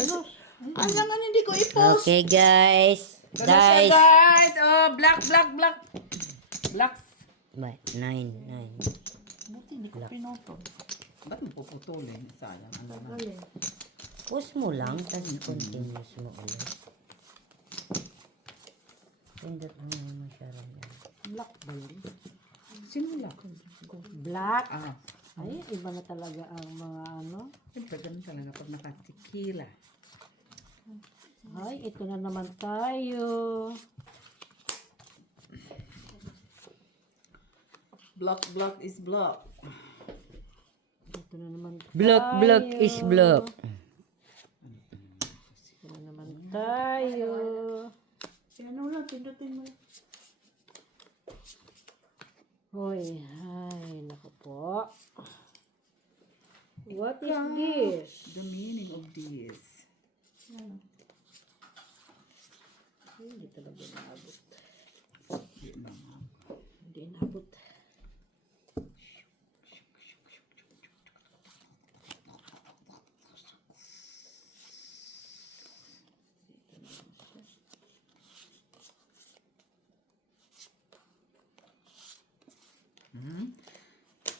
Alam nga hindi ko i-post. Okay, guys. Ito na siya, guys. Oh, black. Black. Ba, 9. Buti hindi ko pinutol. Ba't mo puputulin? Sayang. Ano na? Push mo lang, tapos continuous mo ulit. Pindot mo yung masyaraw yan. Black ba yun? Sino black? Black? Ah. Ay, iba na talaga ang mga ano. Siyempre, ganun talaga pag nakatikila. Ay, ito na naman tayo. Black is black. Ito na naman tayo. Block is block. Ito na naman tayo. Ano lang, pindutin mo. Hoy, ay, naku po. What is this? The meaning of this. Hindi talaga naabot. Hindi naman. Hindi naabot.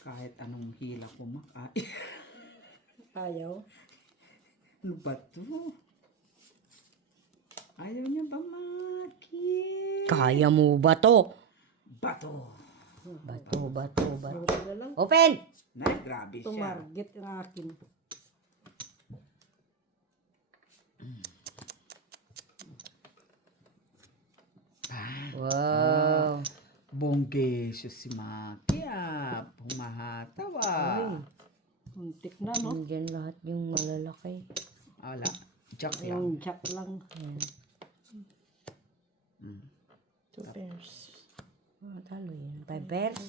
Kahit anong hila ko makain. Ayaw. Ano ba to? Ayaw niya ba makin? Kaya mo ba to? Bato. Bato. Buti na lang. Open! Nay, grabe siya. Tumarget ang akin. Wow. Bonggesyo si Maki ah. Pumahatawa. Muntik na, no? Nandiyan lahat yung malalaki. Wala. Jack lang. Yung jack lang. Two pairs. Oh, talo yan. 5 pairs.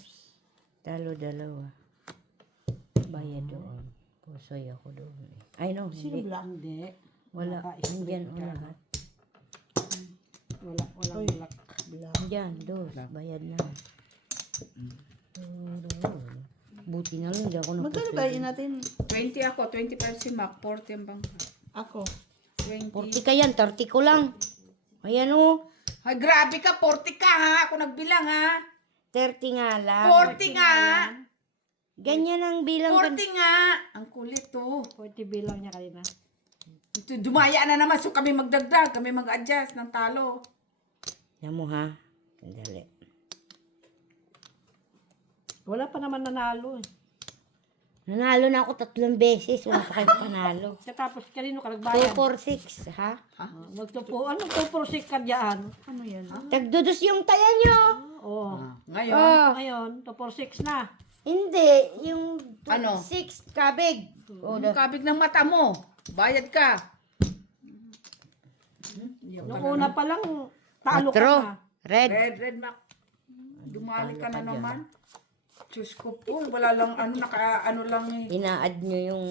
Talo dalawa. Bayad doon. Pusoy ako doon. Ay no, Sino hindi. black? Hindi. Wala. Nandiyan o lahat. Walang black. Nandiyan, dos. Bayad na. Buti na lang, hindi ako Magkano napusoy. bayarin natin? 20 ako. 25 si Mac. 40 ang bangka. Ako. 20. 40 ka yan, 30 ko lang. Ayan o. Ay, grabe ka. 40 ka ha. Ako nagbilang ha. 30 nga lang. 40 nga. Ganyan ang bilang. 40 nga. Ang kulit to. 40 bilang niya kanina. Ito, dumaya na naman. So kami magdagdag. Kami mag-adjust ng talo. Yan mo ha. Sandali. Wala pa naman nanalo eh. Nanalo na ako 3 beses. Wala pa kayo panalo. Tapos kanino ka 2, nagbayad? 4, 6, ha? Magtupo. Anong 246 ka dyan? Ano yan? Tagdudos yung taya nyo. Oh. Ngayon. Oh, Ngayon, 246 na. hindi. Yung 6 Ano? kabig. Oh, Ang kabig ng mata mo. Bayad ka. Noong una pa lang, talo ka 4. na. Red. Red, Mac. Dumali ka na naman. Diyos ko po. Wala lang, ano lang eh. Ina-add nyo yung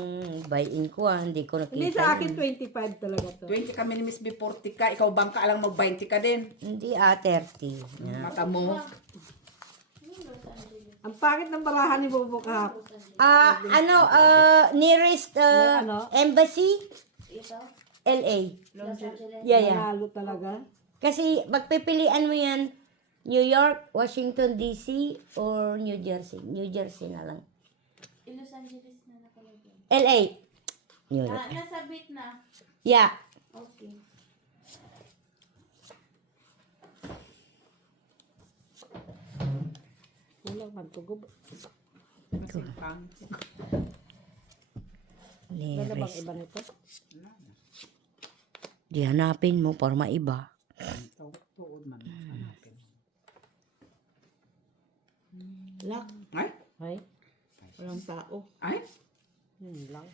buy-in ko ha. Hindi ko nakita. Hindi sa akin, 25 talaga to. 20 kami ni Miss B, 40 ka. Ikaw bangka lang mag-20 ka din. Hindi 30. Yan. Mata mo. Ang pangit ng barahan ni Bobo kahapon. Nearest ano? embassy? LA. Yeah. Nanalo talaga. Kasi magpipilian mo yan, New York, Washington DC, or New Jersey. New Jersey na lang. Los Angeles na nakalagay. LA. New York. Nasabit na. Yeah. Okay. Kulang magtugob. Masimpang. Wala bang Nearest. iba nito? Di hanapin mo para maiba. Tuod man. Hanapin. Lock. Ay? Ay, Walang tao. Ay? yun lang.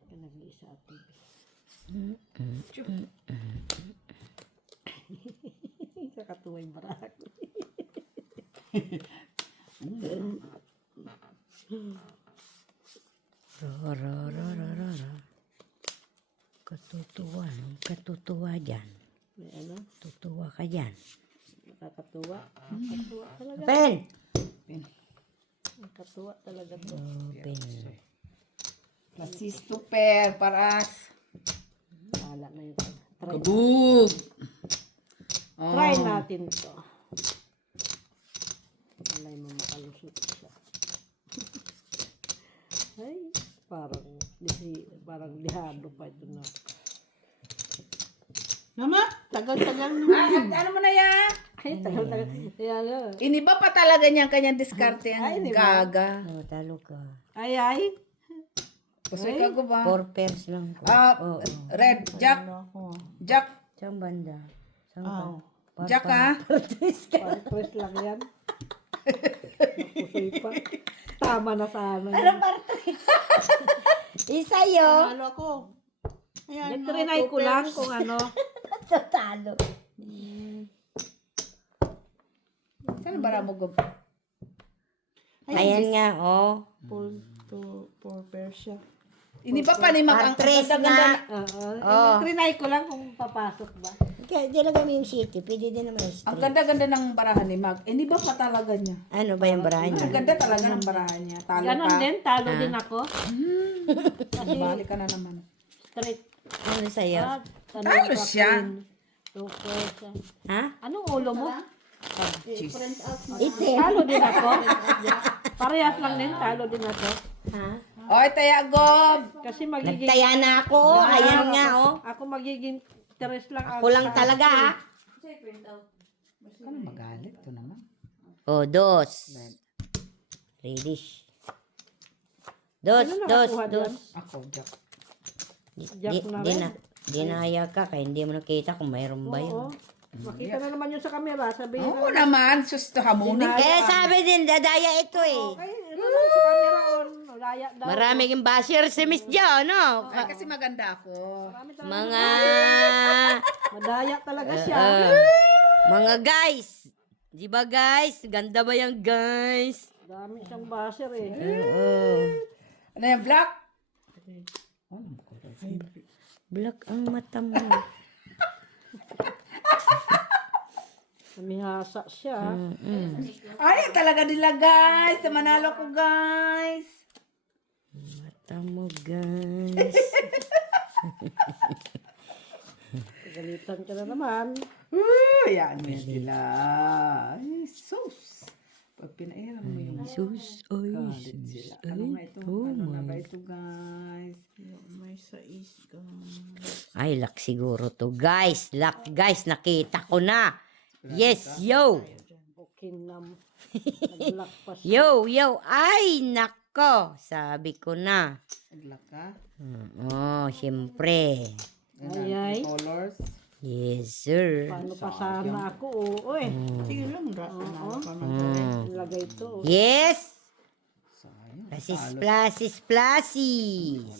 Ika nag-iisa atin. Kakatuway barak. Rarararara. Katutuwa, katutuwa dyan. May ano? Tutuwa ka dyan. Nakakatuwa. Nakakatuwa talaga. Pen! Nakakatuwa talaga to. Open. Masisto per, paras. Wala na yun. Try, Kabog! try natin to. Malay mo makalusot siya. Ay, parang lihado pa ito na. Mama, tagal-tagal na. Ano mo na yan? Ay, tagal-tagal. Ayan na. Iniba pa talaga niya kanyang diskarte Ay, ang di ba? gaga. Oh, talo ka. Ay, ay. Pusoy ka ko ba? 4 pairs lang ko. Ah, red, Jack, Ano ako? Jack, Saan banda? Saan Ah. ka? Jack ha? Parang press lang yan. Napusoy pa. Tama na sana. Ano Isa yo. Ano ako? Ayan, Nagtrinay ko lang kung ano. Talo. Saan ba mo gub? Ayan nga, oh. Full to 4 pairs siya. Iniba pa ni Mac ang Partres ganda-ganda. nga. Oo. Trinay ko lang kung papasok ba. Kaya dilagay mo yung city. Pwede din naman yung Ang street. ganda-ganda ng barahan ni Mac. Iniba pa talaga niya. Ano ba yung barahan niya? Ang ganda talaga ng barahan niya. Talo Ganon pa. din, talo din ako. Balik ka na naman. Straight. Ano sa'yo? Talo siya. Super siya. Ha? Anong ulo mo? Itim. Talo din ako. Parehas lang din, talo din ako. Ha? Oy, Taya Gob! Kasi magiging... Nagtaya na ako. Ayan nga, oh. Ako magiging tres lang. Ako lang talaga, ha? Ano magalit to naman? Oh, dos. Reddish. Dos, Sino dos, nakakuha dos. Ako, Jack. Jack na rin. Dinaya ka kaya hindi mo nakita kung mayroon ba Oo. yun. Makita na naman yun sa camera. Sabihin Oo naman, susto hamunin. Kaya sabi din, dadaya ito eh. okay, ano lang sa camera on. Laya daw. Marami kang basher si Miss Jo, no? Ay, kasi maganda ako. Marami talaga. Mga, Madaya talaga siya. mga guys. Di ba guys? Ganda ba yung guys? Dami siyang baser eh. Oo. Ano yan, black? Black ang mata mo. Namihasa siya. Ay, talaga nila, guys. Manalo ko, guys. Mata mo guys. Galitan ka na naman. Yan mo yan sila. Ay, sus. Pag pinairam mo yung Sus, oy, galit sus, sila. ay. Ano nga ito? Oh Ano na my. ba ito, guys? May sais ka. Ay, luck siguro to. Guys, luck guys, nakita ko na. Yes, yo. Bukin na. Naglak pa siya. Yo, yo. Ay, nako. Sabi ko na. Naglak ka? Oo, syempre. Ay, ay. Colors. Yes, sir. Paano pa sana ako? Oo eh. Sige lang, panalo ka man. Ilagay ito. Yes. Sayang. Plasis, plasis, plasis.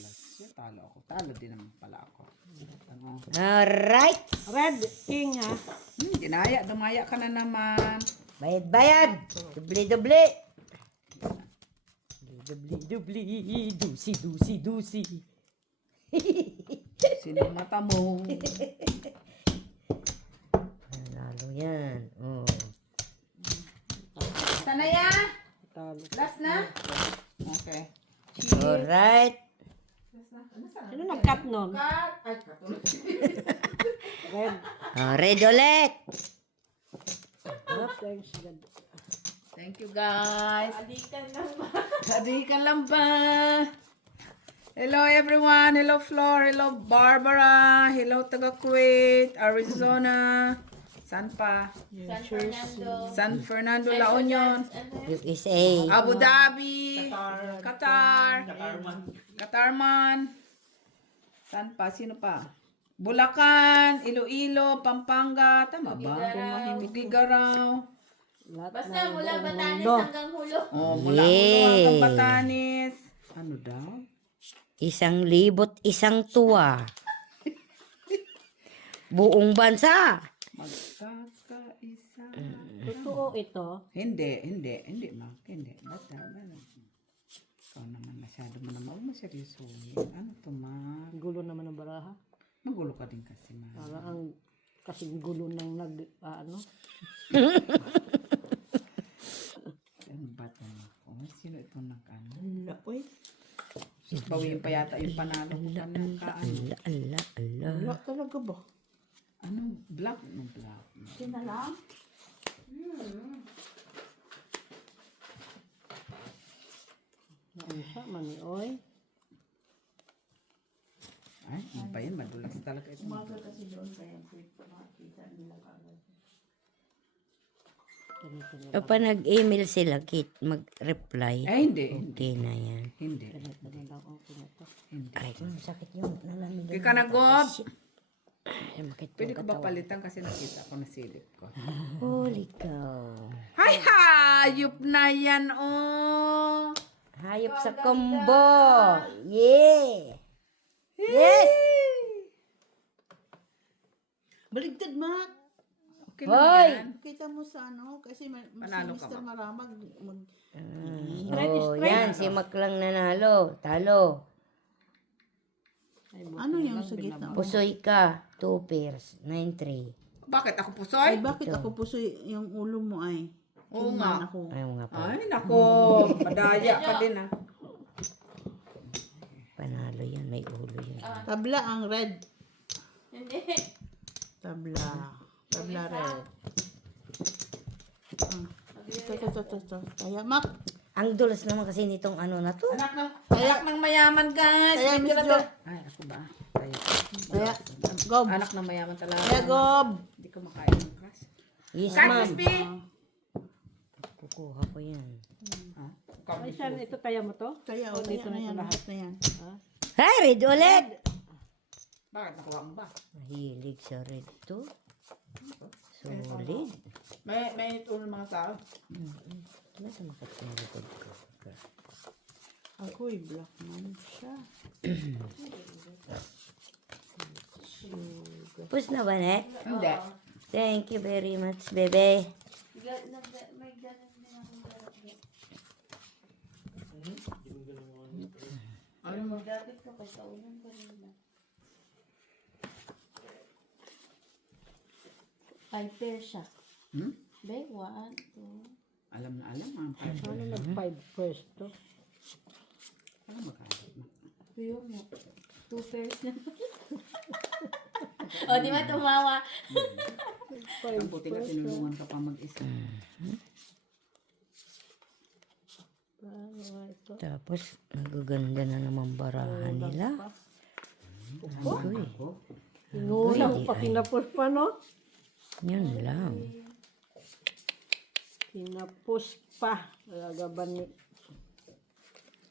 Talo ako. Talo din naman pala ako. Ano? Alright. Red King ha. Ginaya. Dumaya ka na naman. Bayad, bayad. Dubli, dubli. Dubli, dubli. Dusi, dusi, dusi. Sino mata mo? Lalo yan. Oh. Sana yan? Talo. Last na? Okay. Alright. Sino nag-cut nun? Cut. Ay, cut. Red. Red ulit. Oh, thanks God. Thank you, guys. Adikan lang ba? Hadikan lang ba? Hello, everyone. Hello, Flor. Hello, Barbara. Hello, taga Kuwait, Arizona. San pa? San Fernando. San Fernando, La Union. USA. Abu Dhabi. Qatar. Qatarman. San pa? Sino pa? Bulacan, Iloilo, Pampanga. Tama ba? Tugigaraw. Lahat Basta na mula buong Batanes mundo. hanggang Hulo. Oh, mula Yay. ulo hanggang Batanes. Ano daw? 1,000 isang tuwa. Buong bansa. Magkakaisa. Totoo ito. Hindi, Mark. Hindi. Basta. Ikaw naman masyado mo naman. mo seryoso. Ano to, ma? Gulo naman ng baraha. Magulo ka din kasi, ma. Para ang kasing gulo ng ano. Ano ba ito, ma? Oh, sino ito nag-ano? Wala, uy. Bawiin pa yata yung panalo ko ka na kaano. Ala. Wala talaga ba? Anong black? Anong black? Sinalang? Ano siya, manioy. Ay, ano ba yan? Madulas talaga ito. Umaga kasi doon kaya makikita nila kagad. Ganito na. O pa nag-email sila, Kit, mag-reply. Ay, hindi. Okay na yan. Hindi. Ganito na lang. Okay na to. Hindi. Ay, sakit yung nalamig. Kaya ka na, Gob. Ay, makit Pwede ko ba palitan kasi nakita ko na silip ko. Holy cow. Hay, hayop na yan, oh. Hayop sa combo. Yeah. Yes. Baligtad, Mak! Okay lang Hoy! yan. Kita mo sa ano, kasi Panalo si ka, Mr. Maramag, Oh, yan, si Mac lang nanalo. Talo. Ay, buti ano na yung lang, sa gitna? Pusoy ka. 2 pairs. 9-3. Bakit ako Ay, pusoy? bakit ako puso yung ulo mo ay? Oo Tingnan nga. ako. Ayaw nga pa. Ay, nako. Madaya ka din, ah. Panalo yan. May ulo yan. Tabla ang red. Hindi. Tabla. Tabla red. Ito. Kaya, Mak. Ang dulas naman kasi nitong ano na to. Anak ng mayaman, guys. Kaya, May Miss tira- Jo. Ay, ako ba? Kaya. Kaya, Gob. Anak ng mayaman talaga. Kaya, Gob. Hindi ko makain ng crush. Yes, Kat, ma'am. crispy. Kukuha ko yan. Ay, siya, ito kaya mo to? Kaya, O, kaya dito na na yan. ito Lahat na yan. Hey, red ulit! Bakit nakuha mo ba? Mahilig sa red to. Solid. May tulong mga tao. Ano sa makit ng likod ko? Ako'y black man siya. Push na ba, Net? Hindi. Thank you very much, bebe. May ganun din akong garapit. Ano mo? Garapit ko kay kaunan ko nila. 5 pairs siya. Hmm? Be, 1, 2. Alam na alam. Ang Ano nag-5 first to? Ano magkakalit? Yung mo. 2 pairs na. O, di ba tumawa? Ang buti ka tinulungan ka pa mag-isa. Paano nga ito? Tapos, nagaganda na naman barahan nila. Agoy. Ako? Inulang pa, kinapos pa, no? Yun lang. Kinapos pa. Talaga ba ni...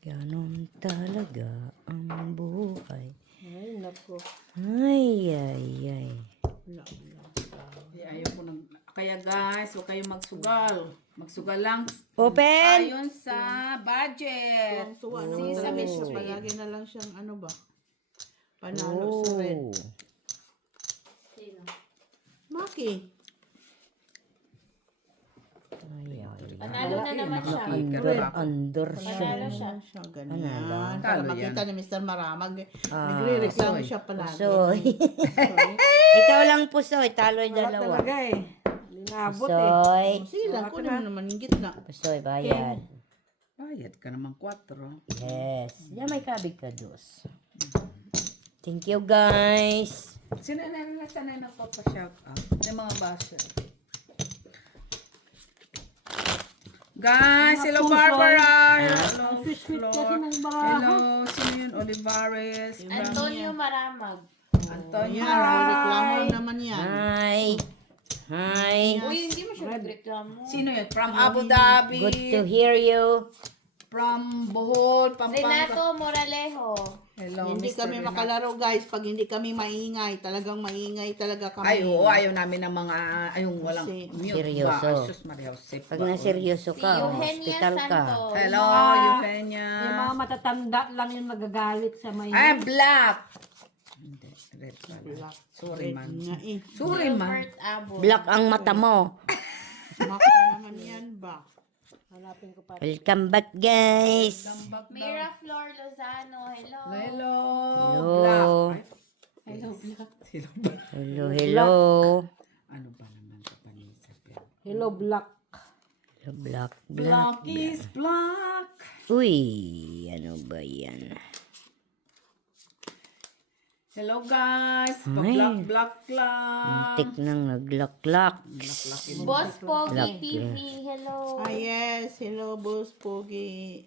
Ganon talaga ang buhay. Ay, nako. Ay. Ayaw ko nang... Kaya guys, huwag kayong magsugal. Magsugal lang. Open! Ayon sa budget. Tuwa Si naman sa talaga siya. mystery. Palagi na lang siyang ano ba? Panalo sa red. Oh. Sino? Maki. Ay. Panalo na naman siya. Under siya. Panalo siya. Siya ganyan. Panalo. Para Talo makita ni Mr. Maramag. Ah, Nagre-reklamo siya palagi. Pusoy. Ikaw lang pusoy. Talo'y dalawa. Talaga eh. Linabot eh. Pusoy. Sige lang, kunin mo naman yung gitna. Pusoy, bayad. Bayad ka naman 4. Yes. Yan may kabig ka, dos. Thank you, guys. Sino na sanay nagpapa-shout out? Yung mga basher. Guys, hello Barbara. Hello Sweet-sweet kasi Flor. ng baraha. Hello, sino yun? Olivares. Antonio Maramag. Antonio. Yan, reklamo naman yan. Hi. Uy, hindi mo siya nagreklamo. Sino yun? From Abu Dhabi. Good to hear you. From Bohol, Pampanga. Renato Moralejo. Hello, Hindi Mr. kami Renato. makalaro guys pag hindi kami maingay. Talagang maingay talaga kami. Ay, oo, ayaw namin ng mga, ayong walang Kasi mute seryoso. ba? Ay, sus Maria Jose. Pag naseryoso Si ka, Eugenia hospital ka. Santos. Hello, Eugenia. Yung mga matatanda lang yung nagagalit sa may... Ay, black. Hindi, red pala. Sorry, man. Nga eh. Sorry, man. Gilbert Abo. Black ang mata mo. Maka naman yan ba? Hanapin ko pa. Welcome back, guys. Lambak daw. Mira Flor Lozano, hello. Hello. Hello. Black. Ay, Hello, Black. hello, Black. Hello, hello. Ano ba naman ito, Panisa? Hello, Black. Hello, black, black. Black is black. Uy, ano ba yan? Hello, guys. Ay. Pa-black, black lang. Tik nang naglaklak. Boss Pogi Black, TV, hello. Ah, yes. Hello, Boss Pogi.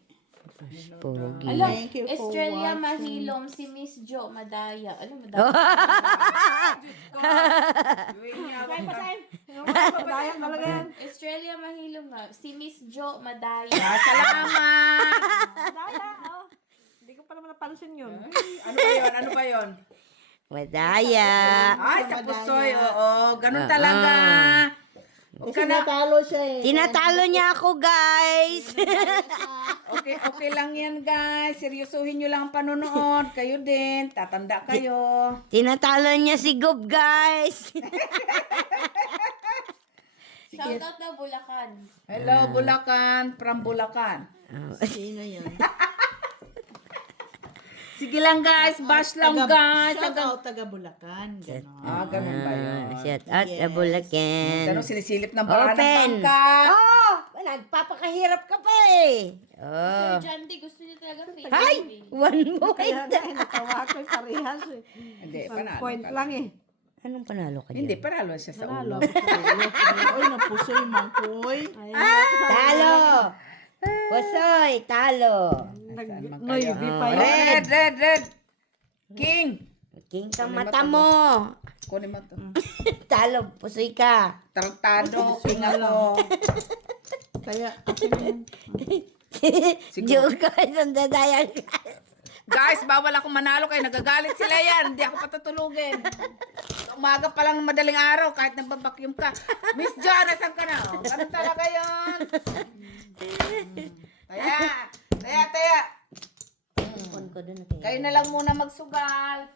Pogi. Hello, Thank you for Estrella watching. Mahilom, si Miss Jo Madaya. Ano Madaya? Dayang talaga yan. Estrella Mahilom nga, si Miss Jo Madaya. Salamat. Daya, oh. Hindi ko pa naman napansin yun. Ano ba yun? Ano ba yun? Madaya. Ay, sa pusoy. Oo, ganun talaga. Huwag Kasi ka na. natalo siya eh. Tinatalo niya ako, guys. Okay lang yan, guys. Seryosohin nyo lang ang panonood. Kayo din. Tatanda kayo. Tinatalo niya si Gob, guys. Shoutout na Bulacan. Hello, Bulacan. From Bulacan. Sino yun? Sige lang, guys. Bash lang, guys. Shout out taga Bulacan. Ganon. Ganun ba yun? Shout out sa Bulacan. Ganun, sinisilip ng paraan ng Open. bangka. Oh, nagpapakahirap ka pa eh. Oh. Sir Jandy, gusto niyo talaga face Hi! reveal. One Kaya point. nga, natawa ko yung parehas eh. Hindi, Isang panalo. point ka. lang eh. Anong panalo ka Hindi, dyan? panalo siya sa Nanalo ulo. ako sa ulo. Oy, napusoy, Mangkoy. Ayun ako sa Talo! Pusoy, talo. nag-noy kayo? pa Oh, yun. Red. King. King kang mata mo. Kunin mo to. Talo, pusoy ka. Tartado, king ako. Kaya, kasi yun. Joke ka, isang dadayang ka. Guys, bawal ako manalo kayo. Nagagalit sila yan. Hindi ako patutulugin. Umaga pa lang madaling araw kahit nagbabakyum ka. Miss John, nasan ka na? Oh, ganun talaga yun. Taya. Phone ko dun. Kayo na lang muna magsugal.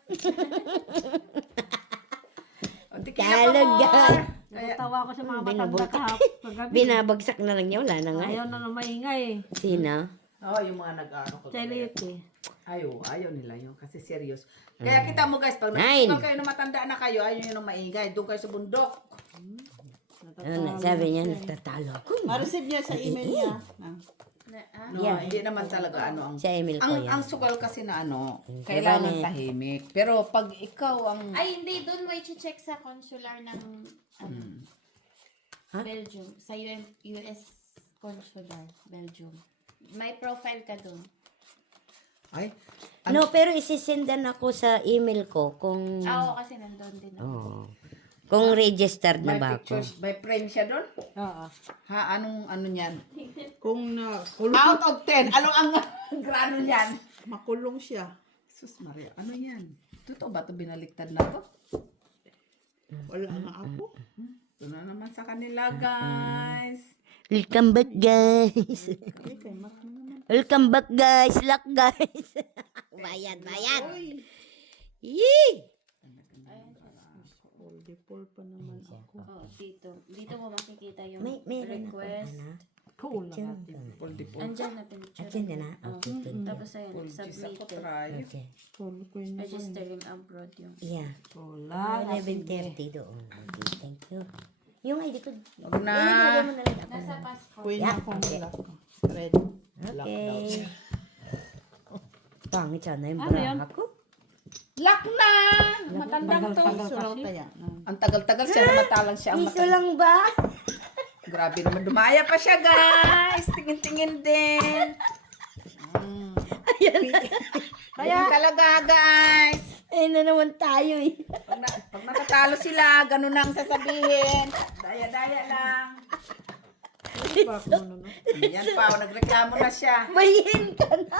O, tequila pa Talo, more. guys. Natawa ko sa mga Binabulta. matanda kahapon. Binabagsak na lang niya, wala na nga. Ayaw na na maingay eh. Sino? Oh, yung mga nag-ano ko. Chariot eh. Ayaw nila yun kasi serious. Kaya kita mo guys, pag Nine. nagsugal kayo na matanda na kayo, ayaw nyo nang maingay. Doon kayo sa bundok. Ano na, sabi niya, nagtatalo ako. Ma-receive niya sa email niya. No, hindi naman talaga ano ang Sa email ko ang yan. sugal kasi na ano, Yung kailangan iba ni- tahimik. Pero pag ikaw ang Ay, hindi. Doon mo i-check sa consular ng Ha? Belgium. Sa US consular, Belgium. May profile ka doon. ay No, pero isisendan ako sa email ko kung... Oo, kasi nandun din ako. Oo. Kung registered na may ba ako. pictures, may frame siya doon? Oo. Ha, anong ano niyan? Kung Out of 10, ano ang grano niyan? makulong siya. Sus Maria, ano yan? Totoo ba 'to binaliktad na to? Wala na ako. Ito na naman sa kanila, guys. Welcome back, guys. Ay, kay Mac naman. Welcome back, guys. Luck, guys. Bayad. Oy, Yee! all pa naman ako. Oo, dito. Dito mo makikita yung Meron ako, request. ano? Cool na natin. Andyan na picture. Andyan na na? Okay, good. Tapos ayan, Ako submitted. try. Okay. Follow ko yun. Registering abroad yung. Yeah. Wala. 11:30 doon. Okay, thank you. Yung ID ko. Wag na. Ilagay mo na lang ako. Nasa passport. Kuya Yeah, na akong okay. lock. Red. Okay. Pangit sana yung Ano bra yun? ko. Lock na! Matandang to. Tagal Suraw kasi. kaya. Ang tagal-tagal siya, namantalang siya ang Piso matanda. lang ba? Grabe naman, dumaya pa siya, guys. Tingin-tingin din. Kaya talaga, guys. Ayun na naman tayo eh. Pag nakatalo sila, ganun ang sasabihin. Daya-daya lang. Yan pa, nagreklamo na siya. Mahihin ka na.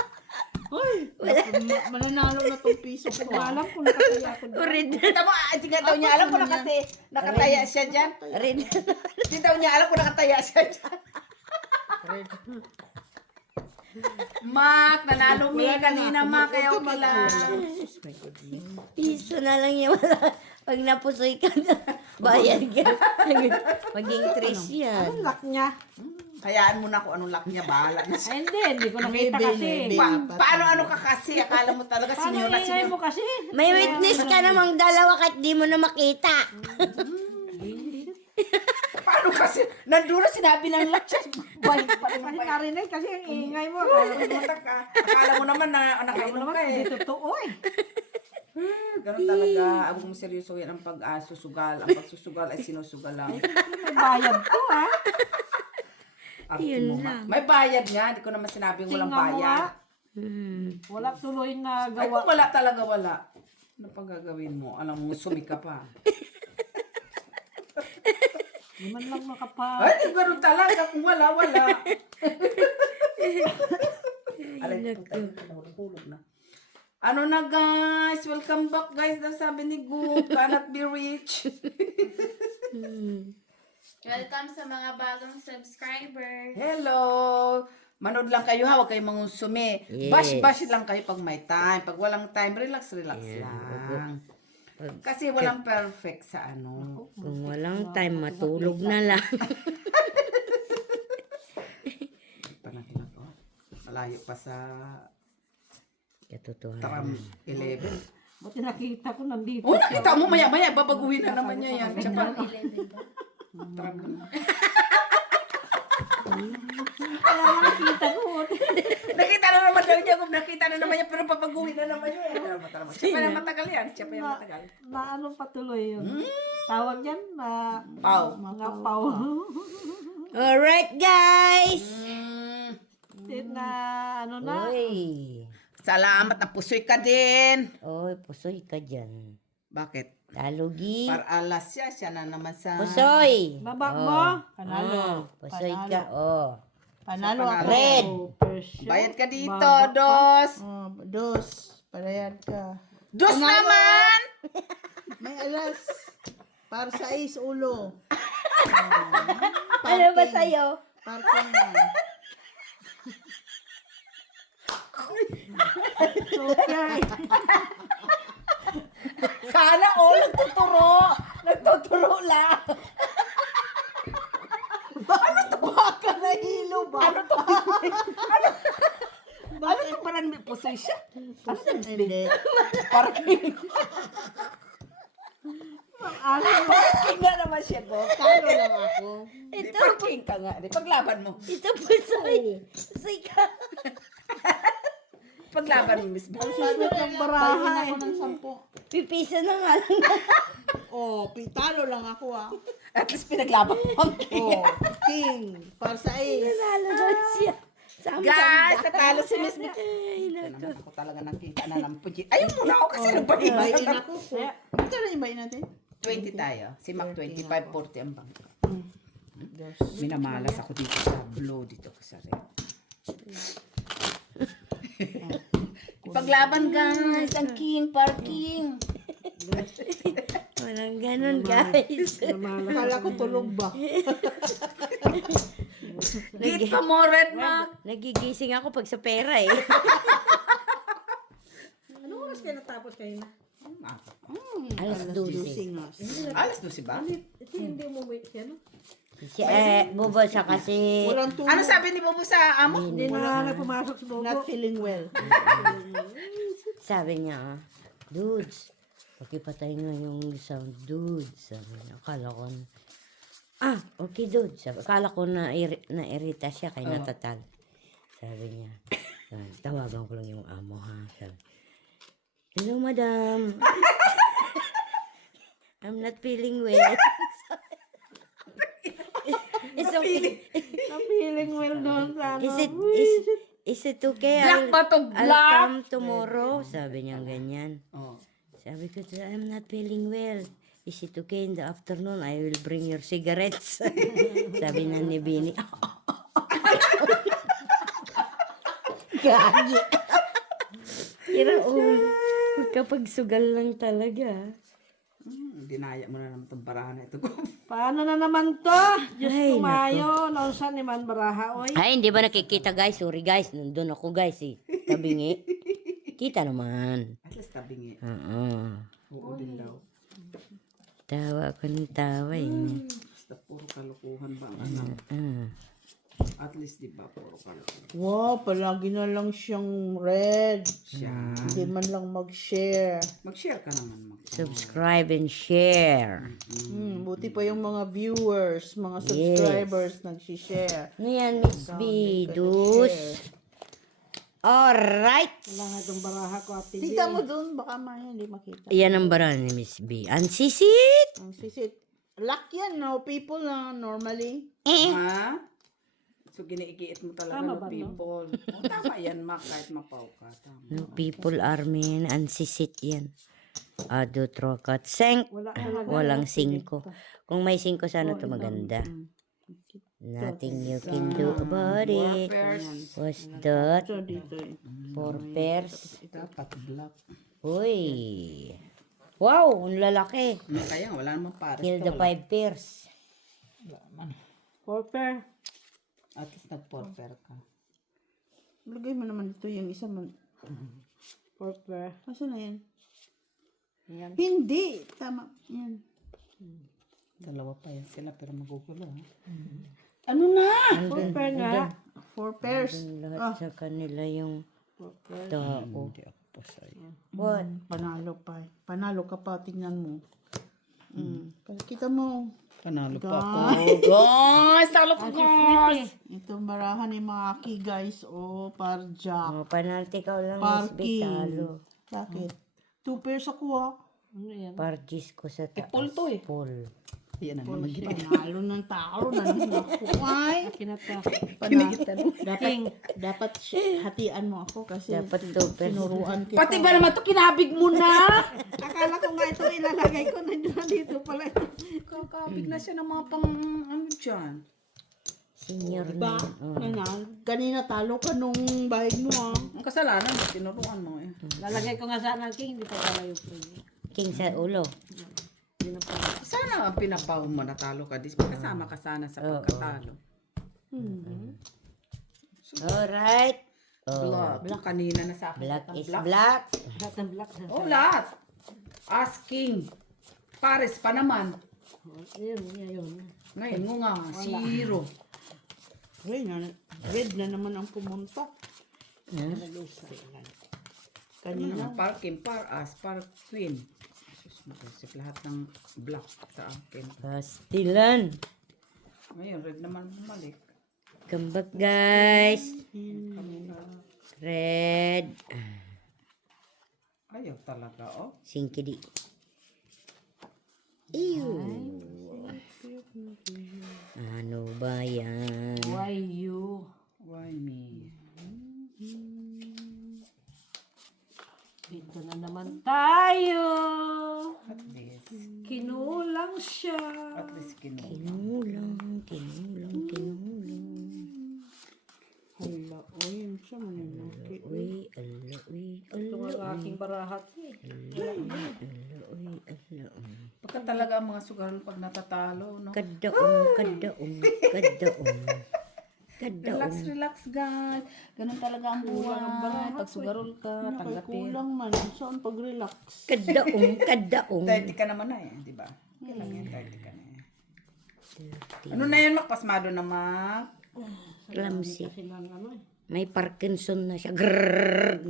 Mananalo na tong piso ko. Alam ko nakataya ko dyan. Red. Kita mo, hindi nga daw niya alam kung nakataya siya dyan. Red. Hindi daw niya alam kung nakataya siya dyan. Mak, nanalo mi kanina, Mak. Kaya Huwag ka okay lang. mag-alala. Piso na lang yan. Wala. Pag napusoy ka na, bayad ka. Maging 3 yan. Ang lock niya. Hayaan mo na kung anong luck niya. Bahala na siya. Ay, hindi ko nakita Maybe, kasi. maybe. Paano ka kasi? Akala mo talaga Paano sinyo na ingay sinyo. mo kasi? May witness ka namang dalawa kahit di mo na makita. Paano kasi? Nandun na sinabi ng luck siya. Bay, Kasi narinig kasi ang ingay mo. Butak ka. Akala mo naman na Alam mo nakainom naman, ka hindi eh. totoo eh. Ganun talaga. Huwag mo seryoso yan ang pag-susugal. Ang pagsusugal ay sinusugal lang. May bayad ko ha. Arte Yun mo, Ma. lang. May bayad nga. Hindi ko naman sinabing walang Tingnan mo bayad. nga. Wala tuloy na Ay, gawa. kung wala talaga, wala. Ano pang gagawin mo? Alam mo, sumika pa. Di man lang makapa. Ay, ganun talaga. Kung wala, wala. Alay, hulog na. Ano na guys? Welcome back guys. Daw sabi ni Good. Cannot be rich. Welcome sa mga bagong subscribers. Hello. Manood lang kayo ha. Huwag kayong mangusumi. Yes. Bash-bash lang kayo pag may time. Pag walang time, relax lang. Kasi walang perfect sa ano. Kung walang time, matulog na lang. Parang ginagawa. Malayo pa sa Katotohanan. tram 11. Buti nakita ko nandito. Oh, nakita mo maya-maya. Babaguhin na naman niya yan. Siya pa. Tram. Kaya nakita ko. Nakita na naman daw niya. Nakita na naman niya. Pero papaguhin na naman yun. Siya pa yung matagal yan. Siya pa yung matagal. Na ano patuloy yun. Tawag yan na Pau. mga pau. Alright, guys! Na ano na. Uy. Salamat na pusoy ka din. Oy, pusoy ka dyan. Bakit? Talugi. Para alas siya na naman sa... Pusoy. Babak Oh. mo. Panalo. Pusoy ka, oh. Panalo ako. Red. Bayad ka dito, dos. Oh, dos. Parayad ka. Dos naman! May alas. Para sa is ulo. Ano ba sa'yo? Parking na. Super. Sana all nagtuturo. Nagtuturo lang. Baka nahilo ba? Ano to? Ano to parang may pusoy siya? Ano to? Hindi. Parking. Parking nga naman siya, go. Talo lang ako. Di parking ka nga. Di paglaban mo. Ito pusoy. Pusoy ka. Paglaban mo, Miss Bo. Susunod ng Bayin baraha ako eh. ng 10. Pipisa na nga lang. Oh, talo lang ako ah. At least pinaglaban mo ang king. Oh, king. Para sa is. Nanalo daw siya. Guys, natalo si Miss Bo. Ay, Ito nako. naman ako talaga nakita na ng puji. Ayun muna ako kasi nagbahin. Bayin ako. Ito na yung bayin natin. 20 tayo. Si Mac 25, 40 ang bangka. Minamalas ako dito sa blue, dito ko sa red. Paglaban guys, ang king, parking. Walang ganun, guys. Akala ko tulog ba? Git pa mo, Red Mac. Nagigising ako pag sa pera eh. Ano oras kayo natapos kayo na? Alas 12. Singas. Alas 12 ba? Ito hindi mo may siya no? Bobo siya kasi. Walang tulog. Ano sabi ni Bobo sa amo? Hindi na pumasok si Bobo. Not feeling well. Sabi niya, dudes, pakipatay nga yung sound, dudes. Sabi niya, akala ko na, okay, dudes. Sabi, akala ko na nairita siya kay natatal. Sabi niya, tawagan ko lang yung amo ha. Sabi, hello, madam. I'm not feeling well. It's okay. Na-feeling well doon sa ano. Is it okay? Black ba to? I'll Black? come tomorrow. Sabi niya ganyan. Oh. Sabi ko, I'm not feeling well. Is it okay in the afternoon? I will bring your cigarettes. Sabi na ni Bini. Gagi. Kira, kapag sugal lang talaga. dinaya mo na naman itong barahan na ito. Paano na naman to? Diyos Ay, kumayo. Nausan ni Man Baraha, oy. Ay, hindi ba nakikita guys? Sorry guys, nandun ako guys eh. Tabingi. Kita naman. At least tabingi. Oo. Oo din daw. Tawa ako ng tawa eh. Basta puro kalukuhan ba ang anak? At least di ba puro kalukuhan. Wow, palagi na lang siyang red. Siya. Hindi man lang mag-share. Mag-share ka naman. Subscribe and share. Buti pa yung mga viewers, mga subscribers nag-share. Ano yan, Miss B? Dus? Alright. Wala nga itong Baraha ko, Ate B. Tignan mo dun, baka maya hindi makita. Yan ang bara ni Miss B. Ansisit. Ang sisit. Luck yan, no? People na normally. Ha? So, giniigiit mo talaga Tama ng ba, no? people. O, tama yan, Mac, kahit mapaw ka. Tama. No people army. Ansisit yan. Ado trokat. Senk. Wala talaga. Walang 5. Kung may 5 sana to maganda. Nothing you can do about it. What's that? So, dito eh. 4 pairs. Dapat black. Uy. Wow, ang lalaki. Kaya nga, wala namang pares. Kill the 5 pairs. 4 pair. At least nag-porper ka. Lagay mo naman dito yung isa man. 4 pair. Kaso na yan? Yan. Hindi. Tama. Yan. Dalawa pa yan sila, pero magugulo. Ha? Ano na? 4 pair nga. 4 pairs. Lahat sa kanila yung tao. Hindi ako pa sa'yo. What? Panalo pa. Panalo ka pa. Tingnan mo. Kita mo. Panalo pa ako. Guys, talo ko guys! Itong barahan ni Maki guys. Oh, par jack. Oh, penalty ka lang, Miss B. Parking. Talo. Bakit? 2 pairs ako ah. Ano yan? Pargis ko sa taas. Full to eh. Full. Yan ang naman Panalo ng tao na nakuhay. Kinata. Dapat hatian mo ako kasi Dapat 2 pairs. tinuruan kita. Pati ba naman ito kinabig mo na? Akala ko nga ito ilalagay ko na dito pala ito. Kakabig na siya ng mga pang ano dyan. Senior Diba? na. Oh. Kanina talo ka nung bahig mo ah. Ang kasalanan, tinuruan mo eh. Lalagay ko nga sana ng king. Hindi pa pala yung king. King sa ulo. Sana ang pinapaw mo natalo ka. Kasama ka sana sa pagkatalo. Alright. Black. Kanina na sa akin. Black Ang is black. Lahat ng black. Oh, lahat. Asking. Pares pa naman. Yun, yun. Ngayon mo nga, 0. Red na naman ang pumunta. Kanina. Par king, par as, par queen. Sus, magsisip lahat ng black sa akin. Pastilan. Ngayon, red naman bumalik. Come back, guys. Red. Ayaw talaga, oh. Singkidi. Ew. Ano ba yan? Why you? Why me? Dito na naman tayo. At least. Kinulang siya. At least kinuha. Tinulang. Hala, yun siya manimaki. Uy, ala, uy, Ito ala, ang aking barahat. ala, uy, ala. Pagka talaga ang mga sugaran pag natatalo, no? Kadaong. Relax, relax, guys. Ganun talaga ang buhay. Pag sugarol ka, tanggapin. Kulang man. Saan pag-relax? Kadaong. 30 ka naman na eh, di ba? Kailan yan, 30 ka na eh. Ano na yan, Mac? Pasmado na, Mac? Clumsy. Kasi lang ano eh. May Parkinson na siya. Grrrr.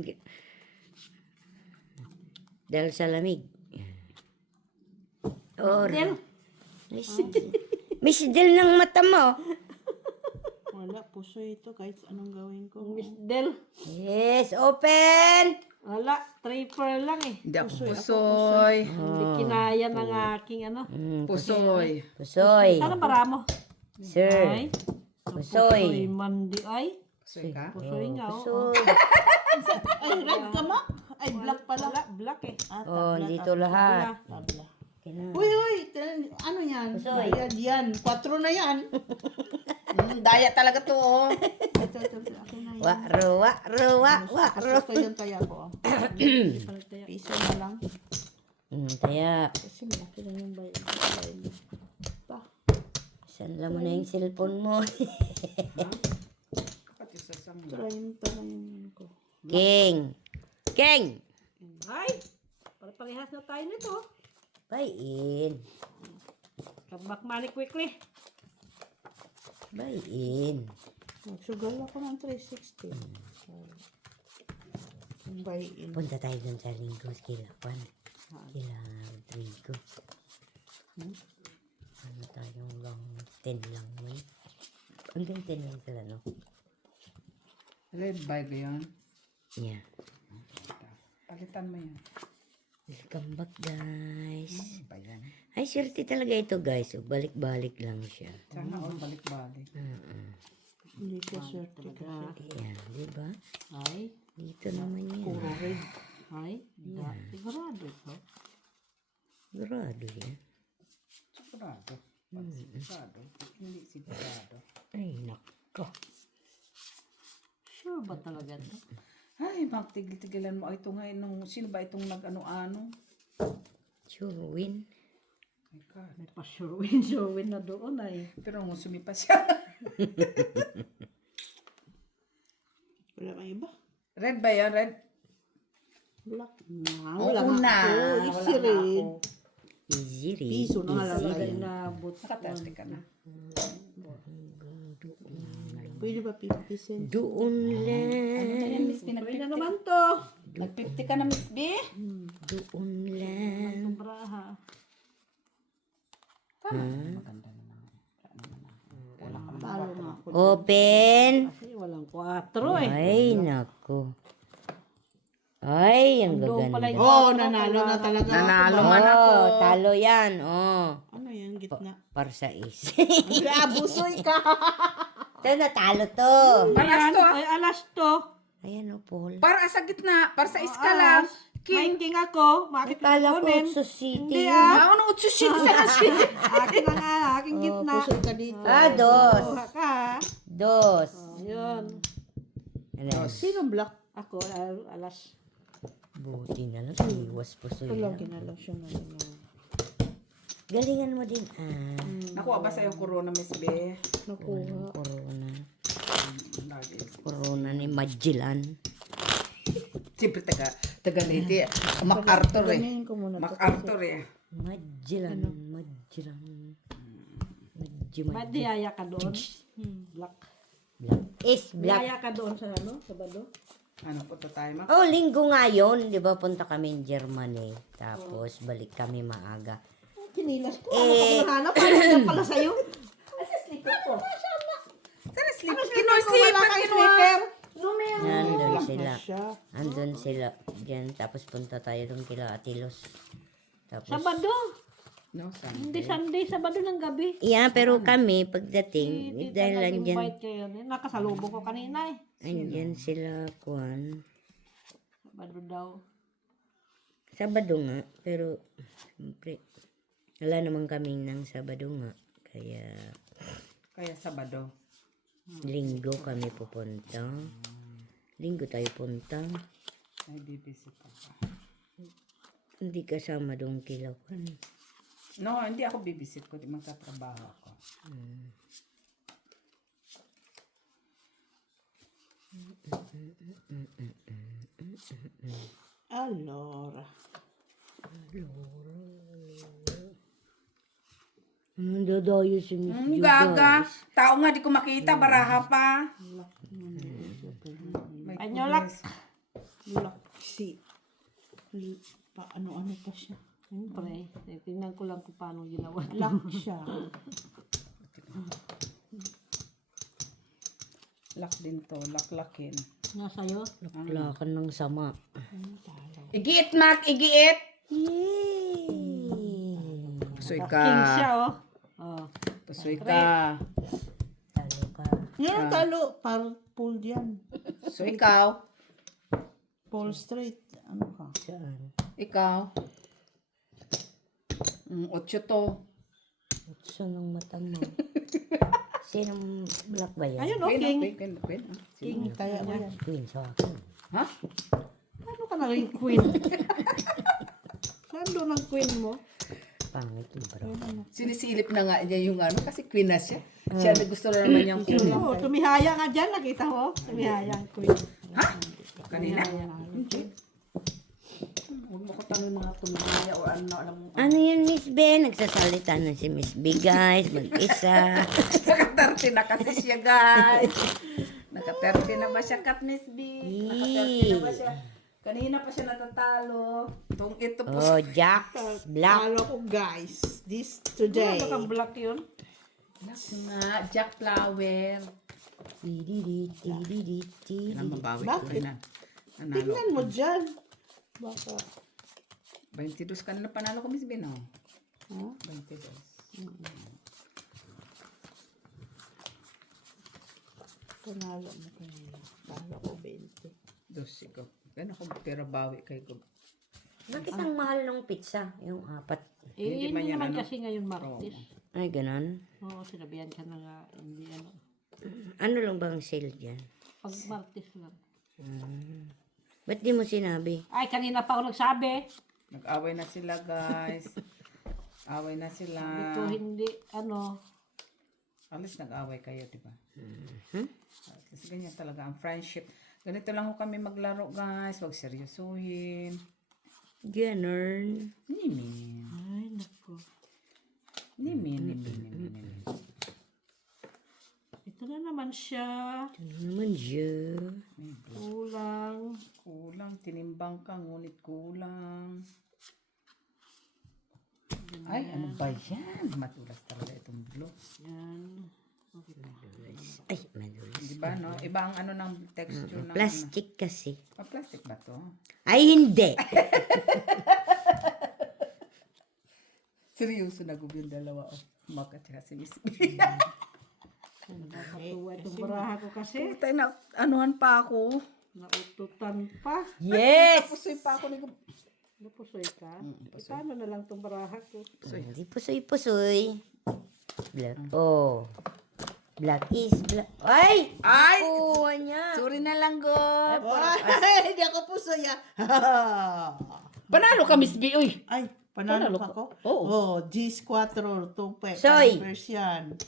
Dahil sa lamig. Or, Miss Del ng mata mo. Wala, puso ito kahit anong gawin ko. Miss Del. Yes, open! Wala, 3 pair lang eh. Hindi ako pusoy. Hindi kinaya ng aking ano. Pusoy. Pusoy. Ano para mo? Sir. Ay. Pusoy. Mandi ay. Pusoy ka? Pusoy nga. Oh. Pusoy. Ay, red ka ma? Ay, black pala. Wala, black eh. Oh, dito lahat. Tabla. Kina- Uy, ano yan? Pusoy. Ayan, yan. 4 na yan. Daya talaga to, oh. Ito, akin na yan. Waro. Gusto ko yung kaya ko. Piso na lang. Kaya, Kasi malaki lang yung bayan. Pa. saan mo na yung cellphone mo? Pati sa sang. 30 lang yung ko. King! King! Ay! Para parehas na tayo nito. Bayin. Come back money quickly. Bayin. Nagsugal ako ng 360. Ang bayin. Punta tayo dun sa linggo. Kila Rodrigo. Ano tayong lang 10 lang man. Hanggang 10 lang sila, no? Red bag yun. Yeah. Palitan mo yan. Welcome back, guys. Ba yan? Ay, swerte talaga ito, guys. So, balik-balik lang siya. Sana all balik-balik. Hindi ka swerte kasi. Ayan, di ba? Ay. Dito naman yan. Puro red. Ay. Sigurado ito. Grado yan. Sigurado. Pag sigurado. Hindi sigurado. Ay, nako. Sure ba talaga ito? Ay, magtigil-tigilan mo. Ito nga, sino ba itong nag-ano-ano? Sure win. My God. May pa sure win na doon ay. Pero nung sumipa siya. Wala kang iba. Red ba yan? Red? Black na. Oo Wala na. nga ako. Wala Easy na red. ako. Easy rin. Piso na nga lang Easy tayo. rin. Nabot. Nakataste ka na. Pwede ba 50 cents? Doon lang. Miss B, Pwede na naman to. nag-50 ka na, Miss B? Doon lang. Sobraha. Maganda naman. Wala ka Talo nga ako. Open. Kasi walang 4 eh. Ay, nako. Ay, ang Doon pala gaganda. yung Oh, nanalo na talaga. Nanalo ako. man ako. Oh, talo yan. Oh. Ano yan, gitna? Parsais. Abusoy ka. Ito, natalo to. Paras to, ah. Ay, alas to. Ayan, oh, Paul. Para sa gitna. Para sa iskala. King. King ako. Bakit Akala ko kukunin? sa city. Hindi yun. ah. Ano, utsusin sa kasi. Akin na nga. Aking gitna. Pusoy ka dito. Ah, dos. Kuha ka. Dos. Yun. Ano? Sino black? Ako, alas. Buti na lang. Iwas po so Wala, yun. ginalaw siya na yun. Galingan mo din. Ah, Nakuha ba sa'yo corona, Miss B? Nakuha. corona. Lagi. Corona ni Magellan. Siyempre, taga Lady. MacArthur eh. Ganyan ko muna. MacArthur eh. Magellan. Ba't diyaya ka doon? Black. Black. Is black. Diyaya ka doon sa ano? Sabado? Ano po to tayo, Oh, linggo nga yun. Di ba punta kami in Germany. Tapos balik kami maaga. Kinilas ko. Eh, Ano paano yan pala sa'yo? Sana sleep. Wala Kinusipan, kang kinuha. slipper. nandun sila. Siya. Andun sila. Diyan. Tapos punta tayo doon kila Atilos. Tapos, Sabado. No, sana. Hindi Sunday, Sabado ng gabi. yeah, pero kami, pagdating, dahil andyan, Invite kayo. Nakasalubong ko kanina eh. andyan sila, kuhan. Sabado daw. Sabado nga, pero, siyempre, wala naman kaming ng Sabado nga. Kaya, Kaya Sabado. linggo kami pupunta. Linggo tayo punta. Ay, BBC pa. Hindi kasama doon kilawan. No, hindi ako bibisit ko. Di magtatrabaho ako. Alora. Anong dadayo si Miss Ang Judas? gaga. Tao nga, di ko makita. Baraha pa. May Anyolak. goodness. Black si. Ano-ano pa siya. Siyempre. Tingnan ko lang kung paano ginawa. Black siya. Lak din to. Laklakin. Nasa'yo? Laklakan ng sama. Igiit, Mac. Igiit. Yay! Pusoy King siya ka. oh. Oh. Pusoy ka. Talo ka. Ngayon talo. Pool yan. So, ikaw. Paul Street. Ano ka? Saan? Ikaw. 8 to. Saan ang mata mo? Sinong black ba yan? Ayun oh, King. Queen. King. Kaya mo yan. Queen sa akin. Ha? Ano ka na rin queen? Sa Nandun ang queen mo. Pangit yung bro. Sinisilip na nga niya yung ano, kasi queen na siya. Siya na gusto na naman niyang kunin. Oo, tumihaya nga dyan. Nakita mo? Tumihaya ang queen. Ha? Kanina? Hindi. Huwag mo ko tanong mga tumigaya o ano, alam mo. Ano yan, Miss B? Nagsasalita na si Miss B, guys. Mag-isa. Naka-30 na kasi siya, guys. Naka-30 na ba siya, Kat Miss B? Naka-30 na ba siya? Kanina pa siya natatalo. Ito po. Oh, Jack. Black. Talo ko guys. This Wala today. ba kang black yun? Black nga, Jack Flower. Di-di-di-di-di-di. Kailan mabawi ko Bakit? rin na. Nanalo. Tingnan mo dyan. Baka. 22 ka na panalo ko, Miss B, no? Huh? 22. Panalo mo kanina. Talo ko 20. Dos, ikaw. Kaya ako pera bawi kay ko. Bakit ang mahal ng pizza? Yung 4. Hindi Hindi man yan, naman ano? kasi ngayon Martes. Ay, ganon. Oo, sinabihan ka na nga. Hindi ano. Ano lang bang sale dyan? Pag Martes lang. Ba't di mo sinabi? Ay, kanina pa ako nagsabi. Nag-away na sila, guys. Away na sila. Ito hindi, ano. Alis nag-away kayo, di ba? Kasi ganyan talaga ang friendship. Ganito lang ho kami maglaro, guys. Huwag seryosuhin. Ganon. Nimin. Ay, naku. Nimin. Ito na naman siya. Ano naman siya? Kulang. Kulang. Tinimbang ka, ngunit kulang. Ay, ano ba yan? Matulas talaga itong blue. Yan. Ay, madulas. Di ba, no? Iba ang ano ng texture ng... Plastic kasi. Plastic ba to? Ay, hindi. Seryoso na yung dalawa. Oh. Maka tsaka si Miss B. Nakatuwa itong baraha ko kasi. Tayo na, anuhan pa ako. Naututan pa. Yes! Pusoy pa ako ni Napusoy ka? Paano na lang itong baraha ko? Hindi pusoy-pusoy. Black. Oh. Black is black. Ay! Ay! Kuha niya. Sorry na lang, go. Ay, hindi ako puso ya. Panalo ka, Miss B, uy. Ay, panalo pa ko? Oo. Oh, G's 4, 2 Soy. yan.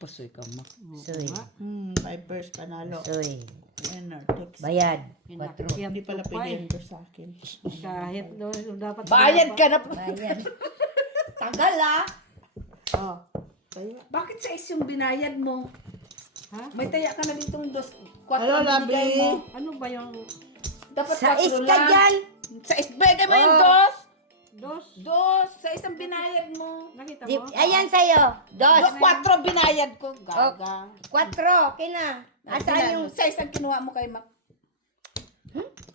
Pusoy ka, ma. Soy. 5 verse panalo. Soy. Winner, text. Bayad. Pinakyan Hindi pala ko pa pwede eh. ito sa akin. Kahit no, dapat Bayad ka na. Bayad. Tagal, ah. Oh, kaya. Bakit sa yung binayad mo? Ha? May taya ka na ditong dos. Hello, binigay Labi. mo. Ano ba yung Dapat Sa 4 iska lang. dyan. Sa bigay mo yung dos. dos? Dos. Sa isang binayad mo. Nakita Di, mo? ayan sa'yo. Dos. 4 binayad ko. Gaga. 4. Kina. Asaan yung... Sa isang kinuha mo kay Mac.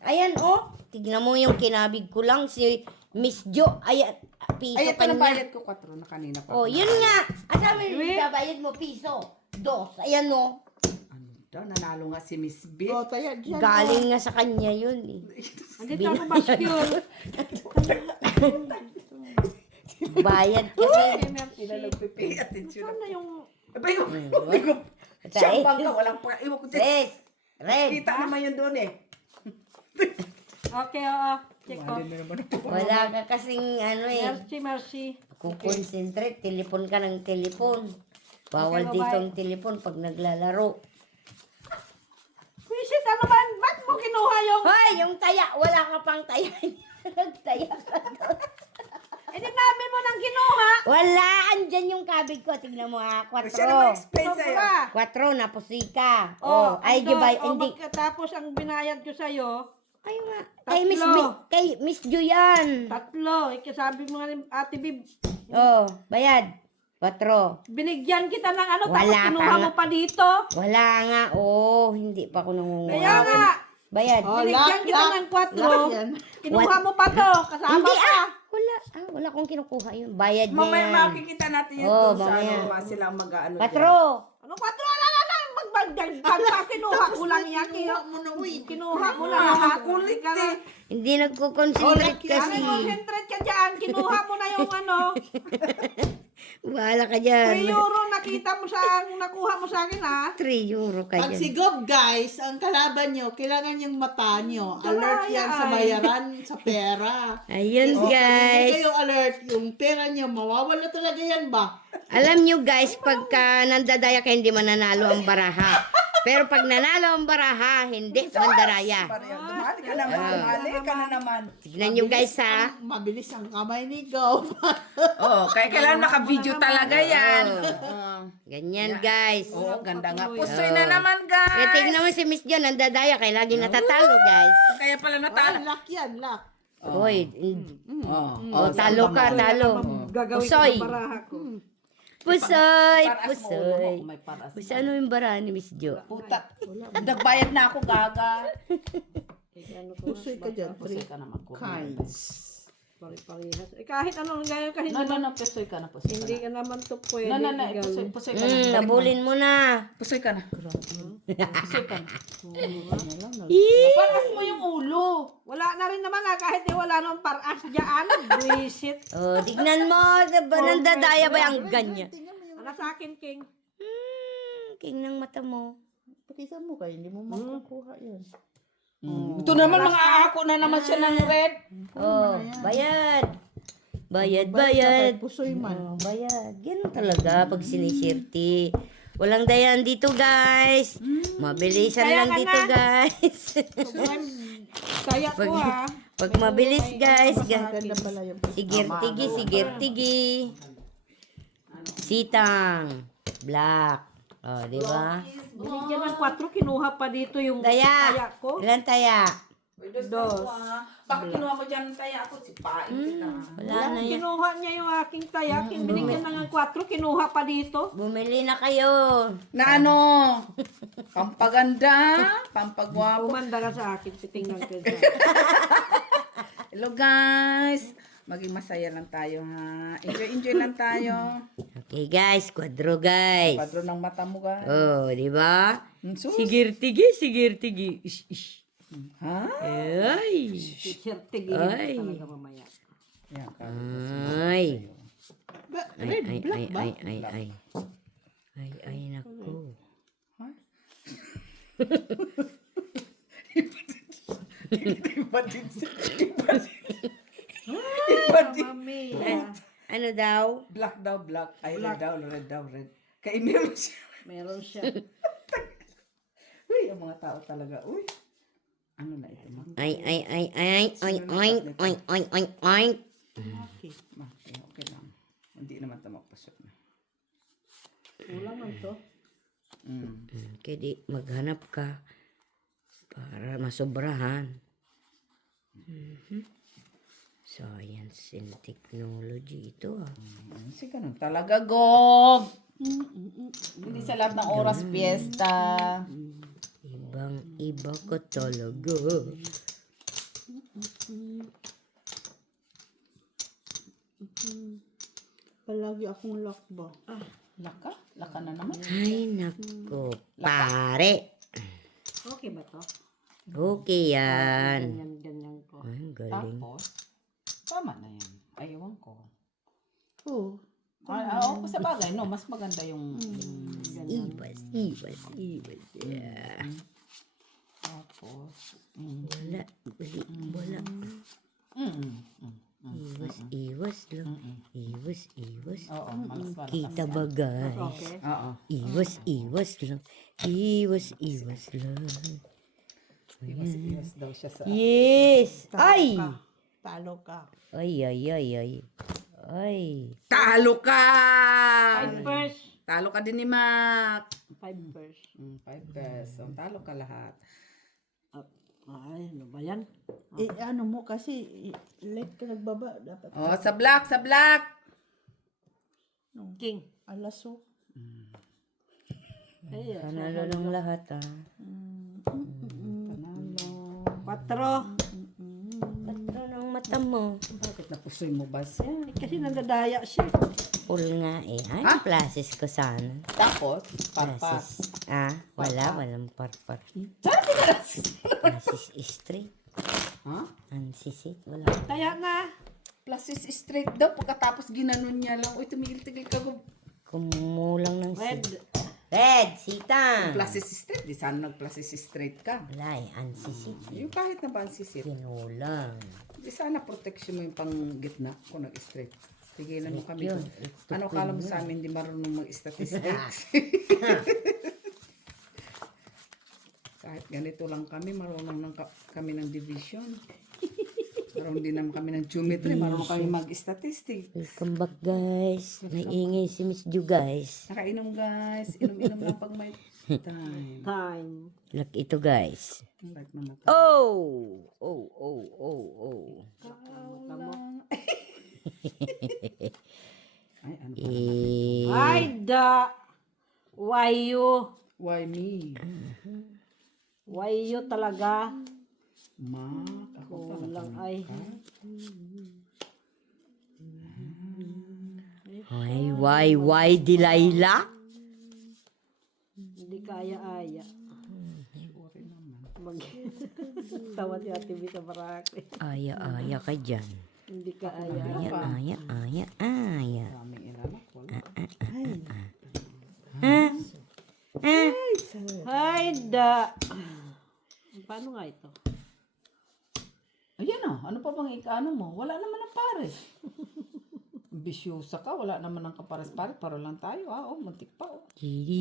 Ayan, oh. Tignan mo yung kinabig ko lang. Si Miss Jo. Ayan. Piso Ay, ito pa na niya. bayad ko 4 na kanina pa. Oh, yun nga. Asama yung bayad mo piso. Dos. Ayan, oh. Ano daw, nanalo nga si Miss B. Oh, taya dyan. Galing nga sa kanya yun, eh. Andito ako bascule. Bayad kasi. Sila nagpipay attention. Sana yung... Aba yung, siyambang ka, walang pa. Iwan ko Red. Red. kita naman yun doon eh. Okay, oo. Check ko. Malin na naman ako. Wala ka kasing ano eh. Merci, merci. Kung concentrate, telepon ka ng telepon. Bawal Okay, dito bye-bye. ang telepon pag naglalaro. Visit, ano ba? Ba't mo kinuha yung... Hoy, yung taya. Wala ka pang taya. Nagtaya ka doon. Eh, di namin mo nang kinuha. Wala. Andyan yung kabig ko. Tingnan mo ha. Siya na 4. ma-explain sa'yo. Sobra. 4 na pusika. Oh, Ay, di ba? Hindi. Tapos ang binayad ko sa'yo, Ay nga. Tatlo. Kay Miss Ju yan. 3. Ikasabi mo nga ni Ate Bib, Oh, bayad. 4. binigyan kita ng ano, tapos Wala kinuha ka mo nga. pa dito. Wala nga. Oh, hindi pa ako nangunguha. Kaya nga, Bayad. Oh, binigyan kita ng 4. yan. Kinuha mo pa to, kasama Hindi pa. Wala. Wala akong kinukuha yun. Bayad niya. Mamaya makikita natin yun Oh, doon sa mamaya. ano, sila ang mag-ano 4. Ano, 4 lang na, pagka kinuha ko lang yan. Kinuha mo lang. Kulit eh. Hindi nagko-concentrate kasi. Concentrate ka dyan, kinuha mo na yung ano. Bahala ka 3 dyan. euro nakita mo sa nakuha mo sa akin ha. 3 euro ka Pag dyan. sigob, guys, ang kalaban nyo, kailangan yung mata nyo. Alert yan sa bayaran, sa pera. Ayun, O, Pag hindi guys. kayo alert, yung pera nyo, mawawala talaga yan ba? Alam nyo, guys, pagka nandadaya ka, hindi mananalo ang baraha. Pero pag nanalo ang baraha, hindi mandaraya. Pareho, dumali ka naman, dumali ka na naman. Tignan nyo, guys, ha. Mabilis ang kamay ni Gob. Oh, kaya kailangan naka-video talaga yan. Oh. Ganyan, guys. Oh, ganda nga. Pusoy na naman, Kaya guys. tignan mo si Miss John, nandadaya, kaya lagi natatalo, guys. Kaya pala natalo. Lock yan, lock. Hoy, Oh, talo ka, talo. Gagawin ko Pusoy. ng baraha ko. Pusoy, Paras mo, pusoy. may paras. Pusoy, ano yung baraha ni Miss Jo? Puta. Nagbayad na ako, gaga. Pusoy ka dyan. Pusoy ka naman. Kinds. Pare-parehas. Kahit anong ganyan, kahit No, pusoy ka na, pusoy ka hindi na. ka naman to pwede. Pusoy, pusoy ka na. Nabulin mo na. Pusoy ka na. Pusoy ka na. Ih! Paras mo yung ulo. Wala na rin naman kahit di wala nang paras dyan. Buisit. Oh, tignan mo, diba, nandadaya ba yung ganyan? Ano sa akin, King? King ng mata mo. Pakita mo kayo, hindi mo makukuha yan. Ito naman, mga ako na naman siya ng red. Oh, bayad. Bayad. Pusoy man. Oh, bayad. Ganun talaga pag sinisirti. Walang dayan dito, guys. Mabilisan Kaya lang ka dito, na. guys. Kaya ko ha. Pag mabilis, guys. Maganda pala yung Sigir-tigi. Sitang. Black. Oh, di ba? Binigyan ng 4, kinuha pa dito yung Taya. kaya ko. Ilan taya? Dos. Bakit kinuha mo dyan kaya ako? Sipain kita. Wala na yan. Kinuha niya yung aking taya. Binigyan na ng 4, kinuha pa dito. Bumili na kayo. Na ano? Pampaganda, pampagwapo. Umanda ka sa akin, titingnan ko dyan. Hello guys. Maging masaya lang tayo ha. Enjoy lang tayo. Okay, guys. Kwadro, guys. Padro ng mata mo guys. Oh, di ba? Sus. Sigir-tigi. Ish. Ha? Ay. Teacher, tigilin Ay. talaga mamaya. Yan ka. Ay. red, black ba? Ay, naku. Mami. Ano daw? Black daw, black. Ay, red daw, red. Kaya meron siya. Meron siya. Uy, ang mga tao talaga. Uy. Ano na ito? Ay. Okay lang. Hindi naman ito magpasok na. Kulang lang to. Kaya di, maghanap ka para masobrahan. Science and technology ito ah. Kasi ganun talaga, Gob. Hindi sa lahat ng oras fiesta. Ibang-iba ka talaga. Palagi akong lock ba? Laka? Laka na naman. Ay, nako. Pare. Okay ba to? Okay yan. Ganyan ko. Ay, ang galing. Tapos, tama na yan. Ayawan ko. Oo. Oo, sa bagay, no, mas maganda yung Ibas. Yeah. tapos, Wala. Iwas lang. Iwas. oo, malas. Kita ba, guys? Okay. Oo. Iwas lang. Iwas lang. Iwas daw siya sa... Yes! Ay! Talo ka. Ay. Talo ka! 5 pairs. Talo ka din ni Mac. 5 pairs. 5 pesos. Talo ka lahat. Ay, ano ba yan? Ano mo kasi, late ka nagbaba. Dapat Oh, sa black. King. alaso. Ay, Panalo ng lahat ah. 4. Patro ng mata mo. Bakit napusoy mo ba siya? Kasi nandadaya siya. Full nga eh. Ay, plasis ko sana. Tapos, parpas. Plasis. Walang parpar. Plasis straight. Ha? Ansisit. Wala. Kaya na. Plus is straight daw. Pagkatapos ginanon niya lang. Uy, tumigil-tigil ka. Kumulang ng Red. Red, sitang. Plus is straight. Di sana nag-plus is straight ka. Wala eh, ansisiti. Yung kahit na ba ang sisit. Kinulang. Di sana protection mo yung pang gitna kung nag-straight. Tigilan mo kami. Yun, Ano kala mo sa amin, di marunong mag-statistics? Kahit ganito lang kami, marunong lang kami ng division. Marunong din naman kami ng geometry, marunong kami mag-statistics. Welcome back guys. May ingay si Miss Ju guys. Nakainom guys, inom-inom lang pag may time. Time. Look ito guys. Like naman. Oh! Oh, oh, oh, oh. Ay, ano ba? Eh, Ay, da. Why you? Why me? Why you talaga? Ma, ako Kulang ay. why, Delilah? Hindi kaya-aya. Mag tawa si Ate Vita Baraki. Aya ka dyan. Hindi kaya-aya. Aya. Daming inanak. Wala. Ay, da. Paano nga ito? Ayan na, ano pa bang ikaano mo? Wala naman ang pare. Bisyosa ka, wala naman ang kapares-pares. Paro lang tayo, oh, muntik pa, oh.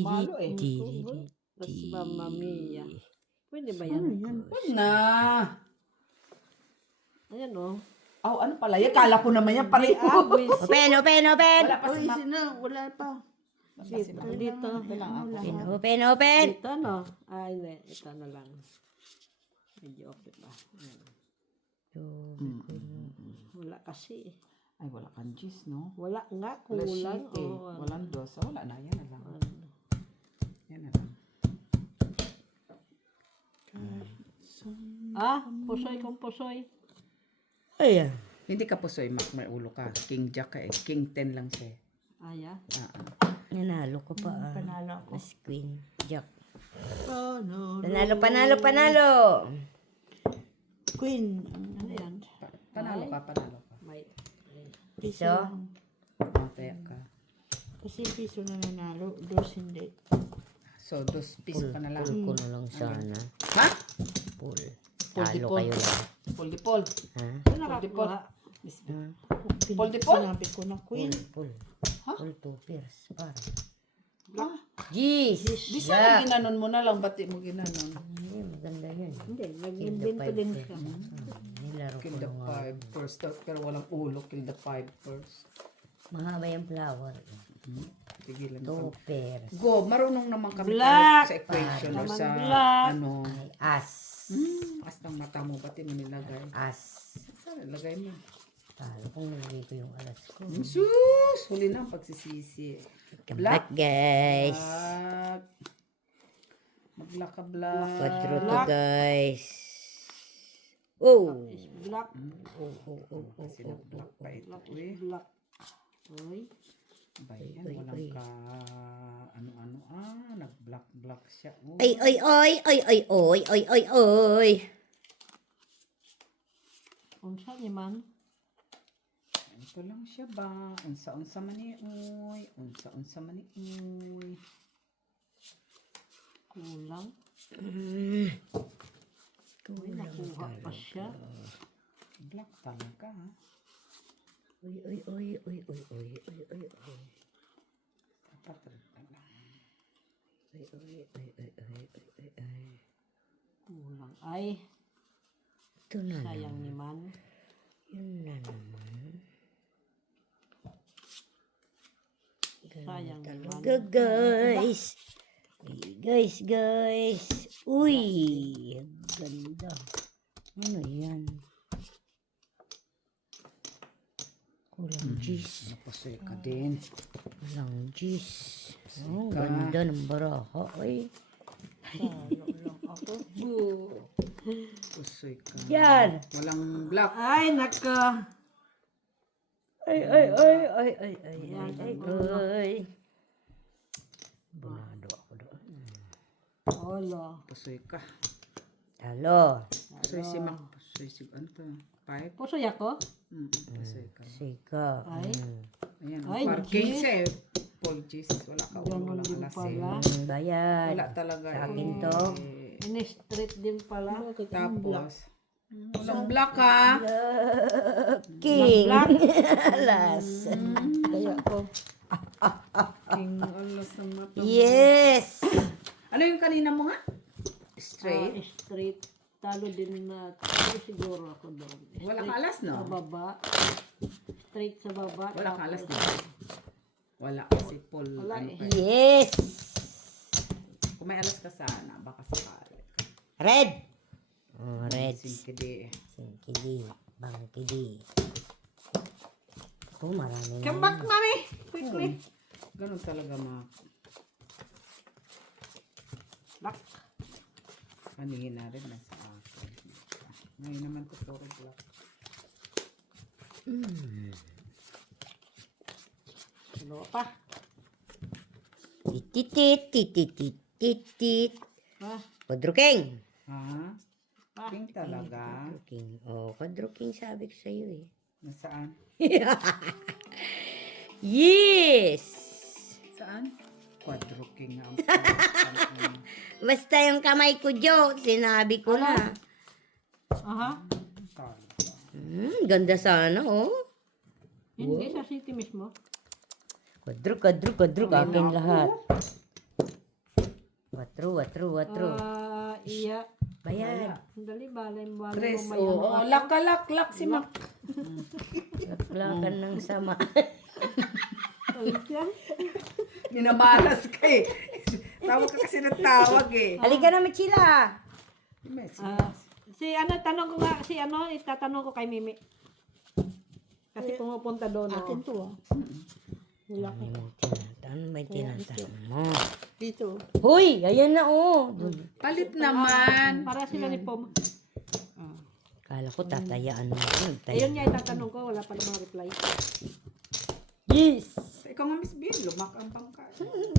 Malo eh. Tapos Mamma Mia. Pwede ba yan? Huwag na. Ayan o. Oh, ano pala? Yan, kala ko naman yan, pareho. Abis. Open! Wala pa si Uy, Mac. wala pa. Wala pa si Mac. Dito. Ito lang ako. Open! Ito no? Ay, hindi. Ito na lang. Medyo okay pa. Ayan. Wala kasi. Ay, wala kang juice, no? Wala nga. Wala Kulang. shit, eh. Oh, Walang dos. Oh, wala na, yan na lang. Yan na lang. Pusoy kong pusoy. Ayan. Hindi ka pusoy, Mac, may ulo ka. King Jack ka eh. King 10 lang siya. Aya. Nanalo ko pa ah. Panalo ako. Mas Queen. Jack. Oh, no. Panalo! Queen. Ano yan? Panalo ka, panalo ka. May. So, Mamaya ka. Kasi piso na nanalo, dos hindi. So, dos piso ka na lang. pull ko na lang sana. Ha? Pull. Pull di Talo pull. kayo lang. Pull di pull. Ha? Saan nakakuha? Paul de Paul? Sinabi ko na queen. Pull. Ha? Pull two pairs. Para. Ah, Jeez! di sana ginanon mo na lang. Ba't di mo ginanon? Hindi, maganda yan. Hindi. Nag-invento din siya. Nilaro ko Kill the na nga. five first. Pero walang ulo. Kill the five first. Mahaba yung flower. Tigilan Two mo. pairs. Go, marunong naman kami Black. sa equation or sa Black. ano. Ay, as. Basta mata mo, ba't di mo nilagay? As. Saan nilagay mo? Talo kung nilagay ko yung alas ko. Sus! Huli na ang pagsisisi. Come back, guys. Black. Mag-black ka, black. Quadro to, guys. Oh! Black. Kasi nag-black pa ito. Eh. Black. Uy. Bayan, walang ka... Ano-ano. Nag-black siya. Oh. Ay, ay, ay, ay, ay, ay, ay, ay, ay. Unsa ni man? Ito lang siya ba? Unsa-unsa man ni uy. Unsa-unsa man ni uy. Kulang. Uy, nakuha pa siya. Black talaga, ha? Uy, uy, uy, uy, uy, uy, uy, uy, uy. Dapat rin pala. Uy, uy, uy, uy, uy, uy, uy, uy. Kulang. Ay, Ito na sayang naman. ni man. Yun na naman. Sayang ni man. Talaga, guys. Uy, guys. Uy, ang ganda. Ano yan? Kulang G's. Napasoy ka din. Kulang G's. Oh, ang ganda ng baraha. Ay. Pusoy ka. Yan. Walang black. Ay, naka. Ay, ay, ay, ay, ay, ay, ay, ay, ay. Bunado ako doon. Olo. Pusoy ka. Talo. Pusoy si Mac. So, ano to? Pipe? Puso yako? Pasoy ka. Sika. Ay. Ayan, Ay, parking jeez. siya eh. Paul jeez. Wala ka. Ganon Walang din alas pala. Bayad. Wala talaga. Sa akin eh. to. Ini-street din pala. Tapos, walang black ha. King. Black. Alas. Kaya ko. King alas ng mata. Yes. Ano yung kanina mo nga? Straight? Straight. Talo din na. Talo siguro ako doon. Wala Straight kang alas, no? Sa baba. Straight sa baba. Wala kang alas, tapos- di ba? Wala kasi Paul. Wala ano eh. pa Yes. Kung may alas ka sana, baka sakali. Red. Oh, red. Singkidi. Singkidi. Bangkidi. Oh, marami na. Come back, mami. Quickly. Ganun talaga mga Black. kanina rin na sa akin. Ngayon naman ko puro black. Ano pa? Tititit, tititit, tititit. Ha? Quadruking. Ha? King talaga? Quadruking. Oh, quadruking sabi ko sa'yo eh. Nasaan? Yes! Saan? Quadro king nga ang Basta yung kamay ko, Jo, sinabi ko na. Aha. Ganda sana, oh. Hindi sa city mismo. Quadru, quadru, quadru, akin lahat. Watru, watru, watru. Iya. Bayad. Dali, balay mo. Tres. Oo, lak ka, lak, lak si Mac. Lakan ng sama. Minamalas ka eh. Tawag ka kasi ng tawag eh. Halika na, Michila. Si ano, tanong ko nga, si ano, itatanong ko kay Mimi. Kasi pumupunta doon. Akin to Wala ko. Ano ba yung tinatanong mo? Dito. Hoy, ayan na, oh. Palit naman. Para sila ni Pom. Kala ko tatayaan mo. Ayun niya itatanong ko, wala pa namang reply. Yes! Ikaw nga Miss Bill, lumak ang bangka.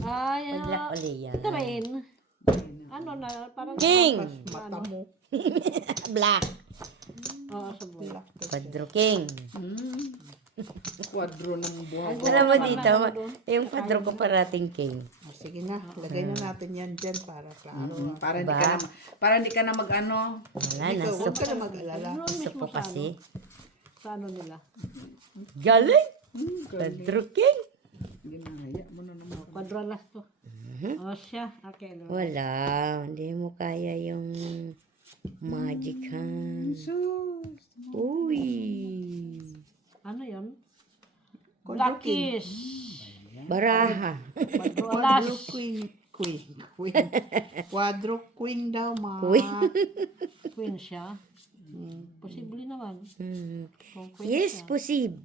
Ay, Padlak uli yan. ito rin. Ano na, parang... King! Mata mo. Black. Oo, sa buwan. Quadro King. Quadro ng buhay. Alam mo dito, yung quadro ko parating King. Sige na, lagay na natin yan dyan para klaro. Para hindi ka na, para hindi ka na mag-ano. Wala na, Huwag ka na mag-alala. supo kasi. Sa ano nila. Galing! Quadro King. Hindi na, haya mo na naman. Quadralas to. O siya. Okay. No. Wala, hindi mo kaya yung magic hand. Uy! Ano yun? Blackish. Baraha. Quadralas. Quadro queen daw, ma. Queen siya. Posible naman. Kung queen Yes, siya.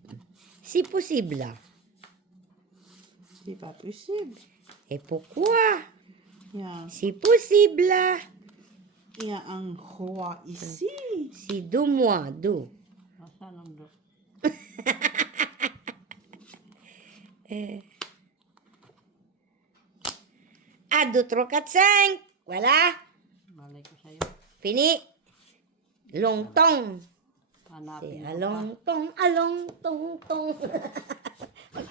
Si posibla. Di ba? Isip. E pourquoi? Yan. Si posibla. Yan ang huwa isi. Si du moi, du. Saan ang do? A, du, trois, quatre, cinq. Voilà. Malay ko sa'yo. Fini. Longtong. Si Hanapin mo pa. alongtong, alongtong, tong.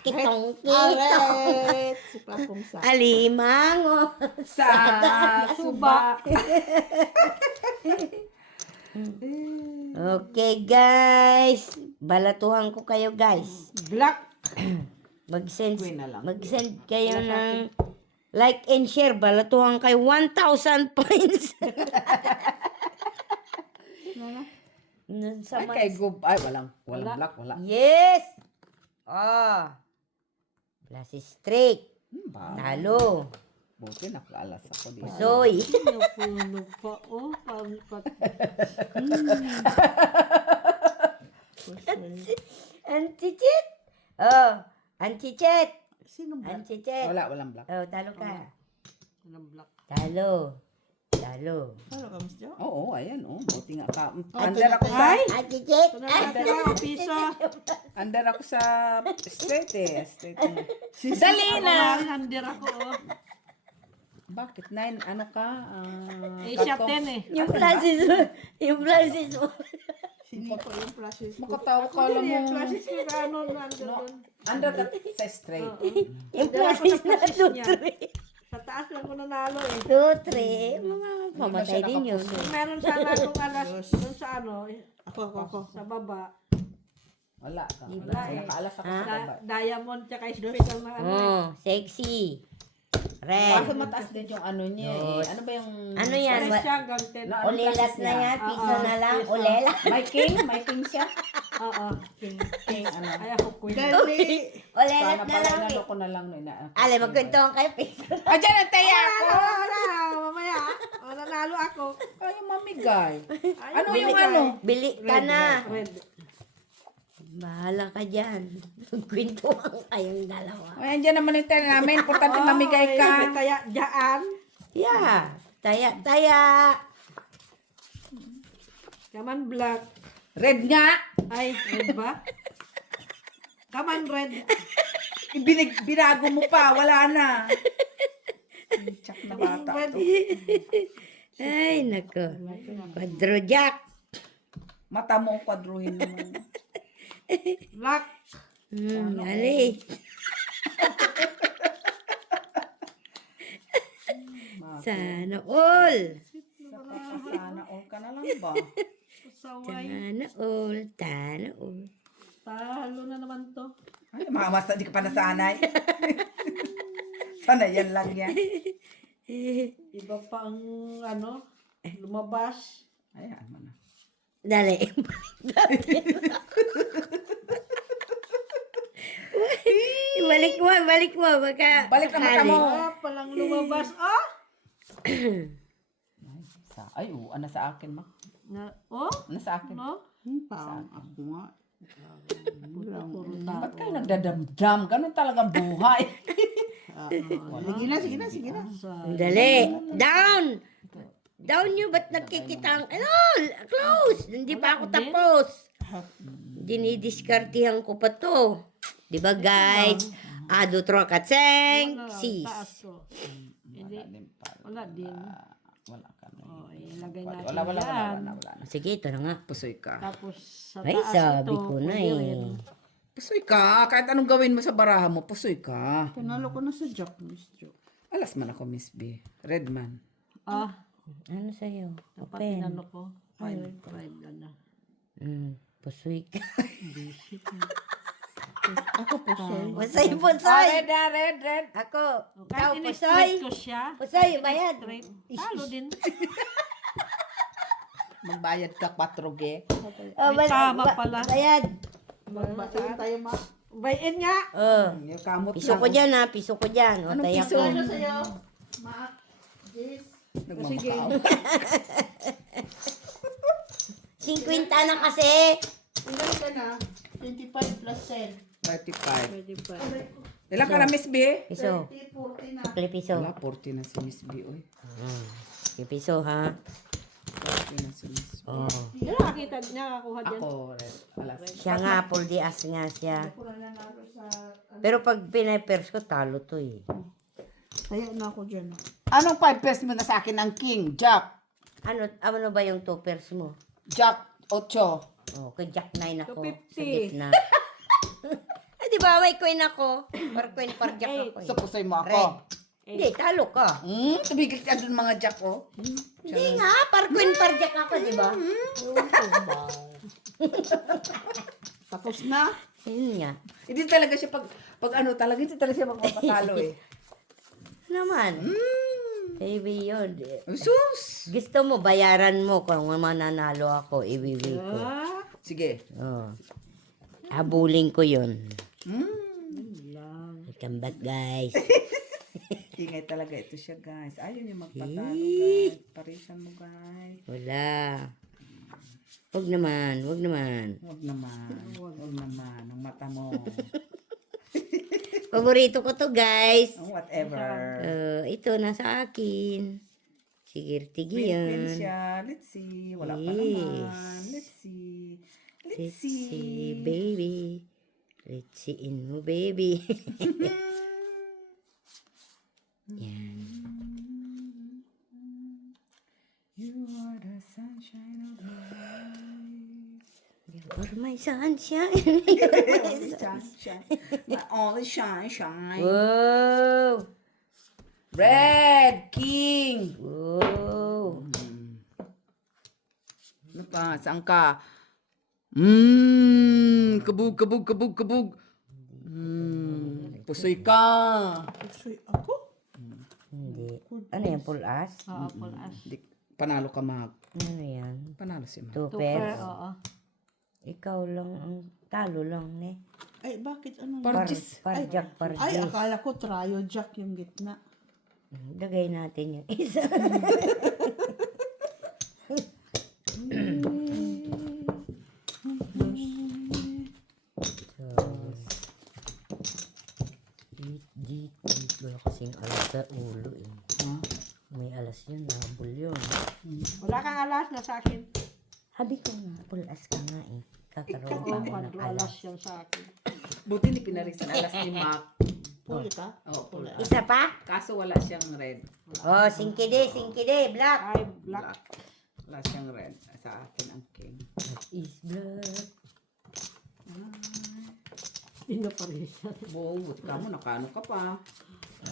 Kitong, kitong. Aret! Si Papong sa. Alimango. Sa suba. Okay, guys. Balatuhan ko kayo, guys. Black. Mag-send Queen na lang. mag-send kayo ng like and share. Balatuhan kayo 1,000 points. Nun sa Ay, kay Gub. Ay, walang black, wala. Yes! Ah. Plus straight. Talo. Buti nakaalas ako dito. Soy. Napuno pa. Oh, pangkat. Antichit. Oh, antichit. Sino ba? Antichit. Walang black. Oh, talo ka. Anong black? Talo. Talo. Ano ka, Miss Jo? Oo, ayan, oh. Buti nga ka. Under ako sa, Antichit. Piso. under ako sa straight eh. Straight eh. Dali na. Hander ako. Oh. Bakit? 9, ano ka? Asia karton? 10 eh. Yung flashes mo. Yung flashes mo. Sinipo yung process ko. Makatawa ka lang Yung mo. flashes ko na ano, nandun doon. Under the sa straight. Yung Dala ko flashes na na flashes niya. 2-3. Sa taas lang ko nanalo eh. 2-3. Mga mamatay din yun. Meron sana akong alas doon sa ano, Ako. sa baba. Wala ka. Diba? Wala. Nakaalas ako sa baba. Diamond tsaka special na ano eh. Oh, sexy. Kaso Red. mataas din yung ano niya eh. Ano ba yung... Ano yan? Pares siya hanggang 10. Na- Ulelas na yan. Piso na lang. piso. Ulela. May king? May king siya? Oo. King ano? Ay ako queen. Dali. Ulelas Sana na pala lang. inano ko na lang. Ale, magkwentuhan kayo. Piso. Diyan ang taya ako! Wala, mamaya. Nanalo ako. Ay, yung mamigay. Ano Bili yung ka. ano? Bili ka na. Red. Bahala ka dyan. Magkwentuhan kayong dalawa. Ay, andyan naman yung taya namin. Importante mamigay ka. May kaya dyan. Yeah. Taya. Kaman black. Red nga. Ay, red ba? Kaman red. Binago mo pa. Wala na. Tsak na bata Red. to. Ay, nako. Quadro Jack. Mata mo ang kwadruhin naman. Black. Ali. Sana all. Sana all ka na lang ba? Saway. Sana all. Sana all. Talo na naman to. Ay, mamasa, di ka pa nasanay. Sana yan lang yan. Iba pa ang ano, lumabas. Ayan mo na. Dali. Balik mo. Balik na mata mo. Ah, palang lumabas. Ah! Ay, ano sa akin, ma? Oh? Ano sa akin? No? Parang ako nga. Ba't kayo nagdadamdam? Ganun talagang buhay. Sige na. Dali. Down. Down nyo. Ba't nagkikita ang... Ano? Close. Hindi pa ako tapos. Dinidiskartihan ko pa to. Di ba guys? Ado trokatseng. Sis. Taas ko. Hindi. Wala din. Wala ka na. Oh, ilagay natin Wala yan. na. Sige, ito na nga. Pusoy ka. Tapos sa Ay, taas sabi ito, ko na pwede eh. rin. Pusoy ka. Kahit anong gawin mo sa baraha mo, pusoy ka. Tinalo ko na sa Jack, Miss Jo. Alas man ako, Miss B. Red man. Ah, Ano sa'yo? dapat Open. inano ko. Five, ano. Pusoy ka. Ako po, sir. Pusoy, Oh, pusoy. red. Ako. Ikaw, Kahit pusoy. in-straight ko siya, Pusoy, bayad. straight, talo din. Magbayad ka 4 ge. Oh, May tama pala. Bayad. Magbatiin tayo, ma. Bayin nga. Yung kamot Piso ko dyan ha, piso ko dyan. O, Anong taya piso? ko. Ano sa'yo? Ma. Jis. Nagmamakaw. 50 na kasi. Ilan ka na? 25 plus 10. 35. Ilan ka na, Miss B? Piso. 30, 40 na. Sukli piso. Wala, 40 na si Miss B. Oy. Okay, piso ha. 40 na si Miss B. Oh. Hindi nakakita niya, kakuha dyan. Ako, red. Alas. Siya nga, full dias nga siya. Ako na nanalo sa... Pero pag pinay-pers ko, talo to eh. Kaya na ako dyan. Anong 5 pesos mo na sa akin ng King? Jack. Ano ba yung 2 pairs mo? Jack 8. Oh, kay Jack 9 ako. 250. Sa gitna. Ah, di ba may coin ako? Par coin par Jack ako eh. So, pusoy mo Red. ako. Hindi, talo ka. Tumigil ka dun mga Jack, oh. Hindi nga, par coin par Jack ako, di ba? Tapos na. Yun nga. Hindi talaga siya pag ano talaga, hindi talaga siya magpapatalo eh. Naman. Baby yun. Sus! Gusto mo, bayaran mo kung mananalo ako, ibiwi ko. Ah, Sige. Oh. Habulin ko yun. lang. Welcome back, guys. Ingay talaga ito siya, guys. Ayaw niya magpatalo, guys. Parisan mo, guys. Wala. Huwag naman. Huwag naman. Ang mata mo. Paborito ko to, guys. Whatever. Ito, nasa akin. Sige, tigi Queen yan. siya. Let's see. Wala pa Yes. naman. Let's see. Let's see, baby. Let's see in mo, baby. Yan. For my sunshine. Shine. My only shine. Wow! Red King. Wow! Ano pa? Saan ka? Kabog. Pusoy ka. Pusoy ako? Hindi. Ano yan? Pulas? Oo, pulas. Panalo ka, Mag. Ano yan? Panalo si Mag. Two Super, pairs? oo. Ikaw lang ang talo lang, ne? Ay, bakit ano? Parjis. Parjak, Ay, parjis. akala ko trio jack yung gitna. Lagay natin yung isa. Dit. Wala kasing alas sa ulo eh. May alas yun, nabul yun. Wala kang alas na sa akin. Habi ko nga, pulas ka nga eh. Kakaroon Oo, pa ako ng madro alas alas. yan sa akin. Buti ni pinarisan alas ni Mag. Puli ka? Oh, pula. Isa pa? Kaso wala siyang red. Oh, singkide, black. Ay, black. Wala siyang red. Sa akin ang king. Is black. Hindi na pa rin siya. Wow, buti ka mo, nakano ka pa.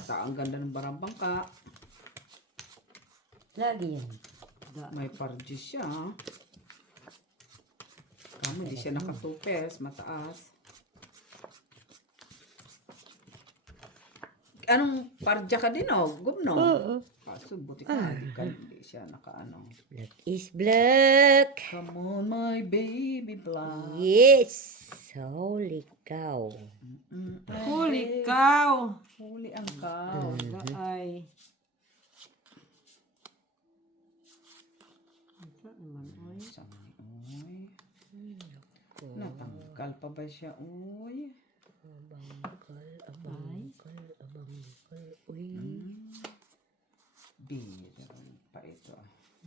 Sa ang ganda ng barambang ka. Lagi yan. May parjis siya. Kamo, hindi siya naka 2 pairs, mataas. Anong parja ka din, oh? Gumno? Oo. Kaso, buti ka, hindi siya naka-ano. Black is black. Come on, my baby black. Yes. Holy cow. Huli cow! Huli ang cow. Ay. Ito naman, oy. Oy. Natanggal pa ba siya, oy? Abangkal. Uy. Bira pa ito.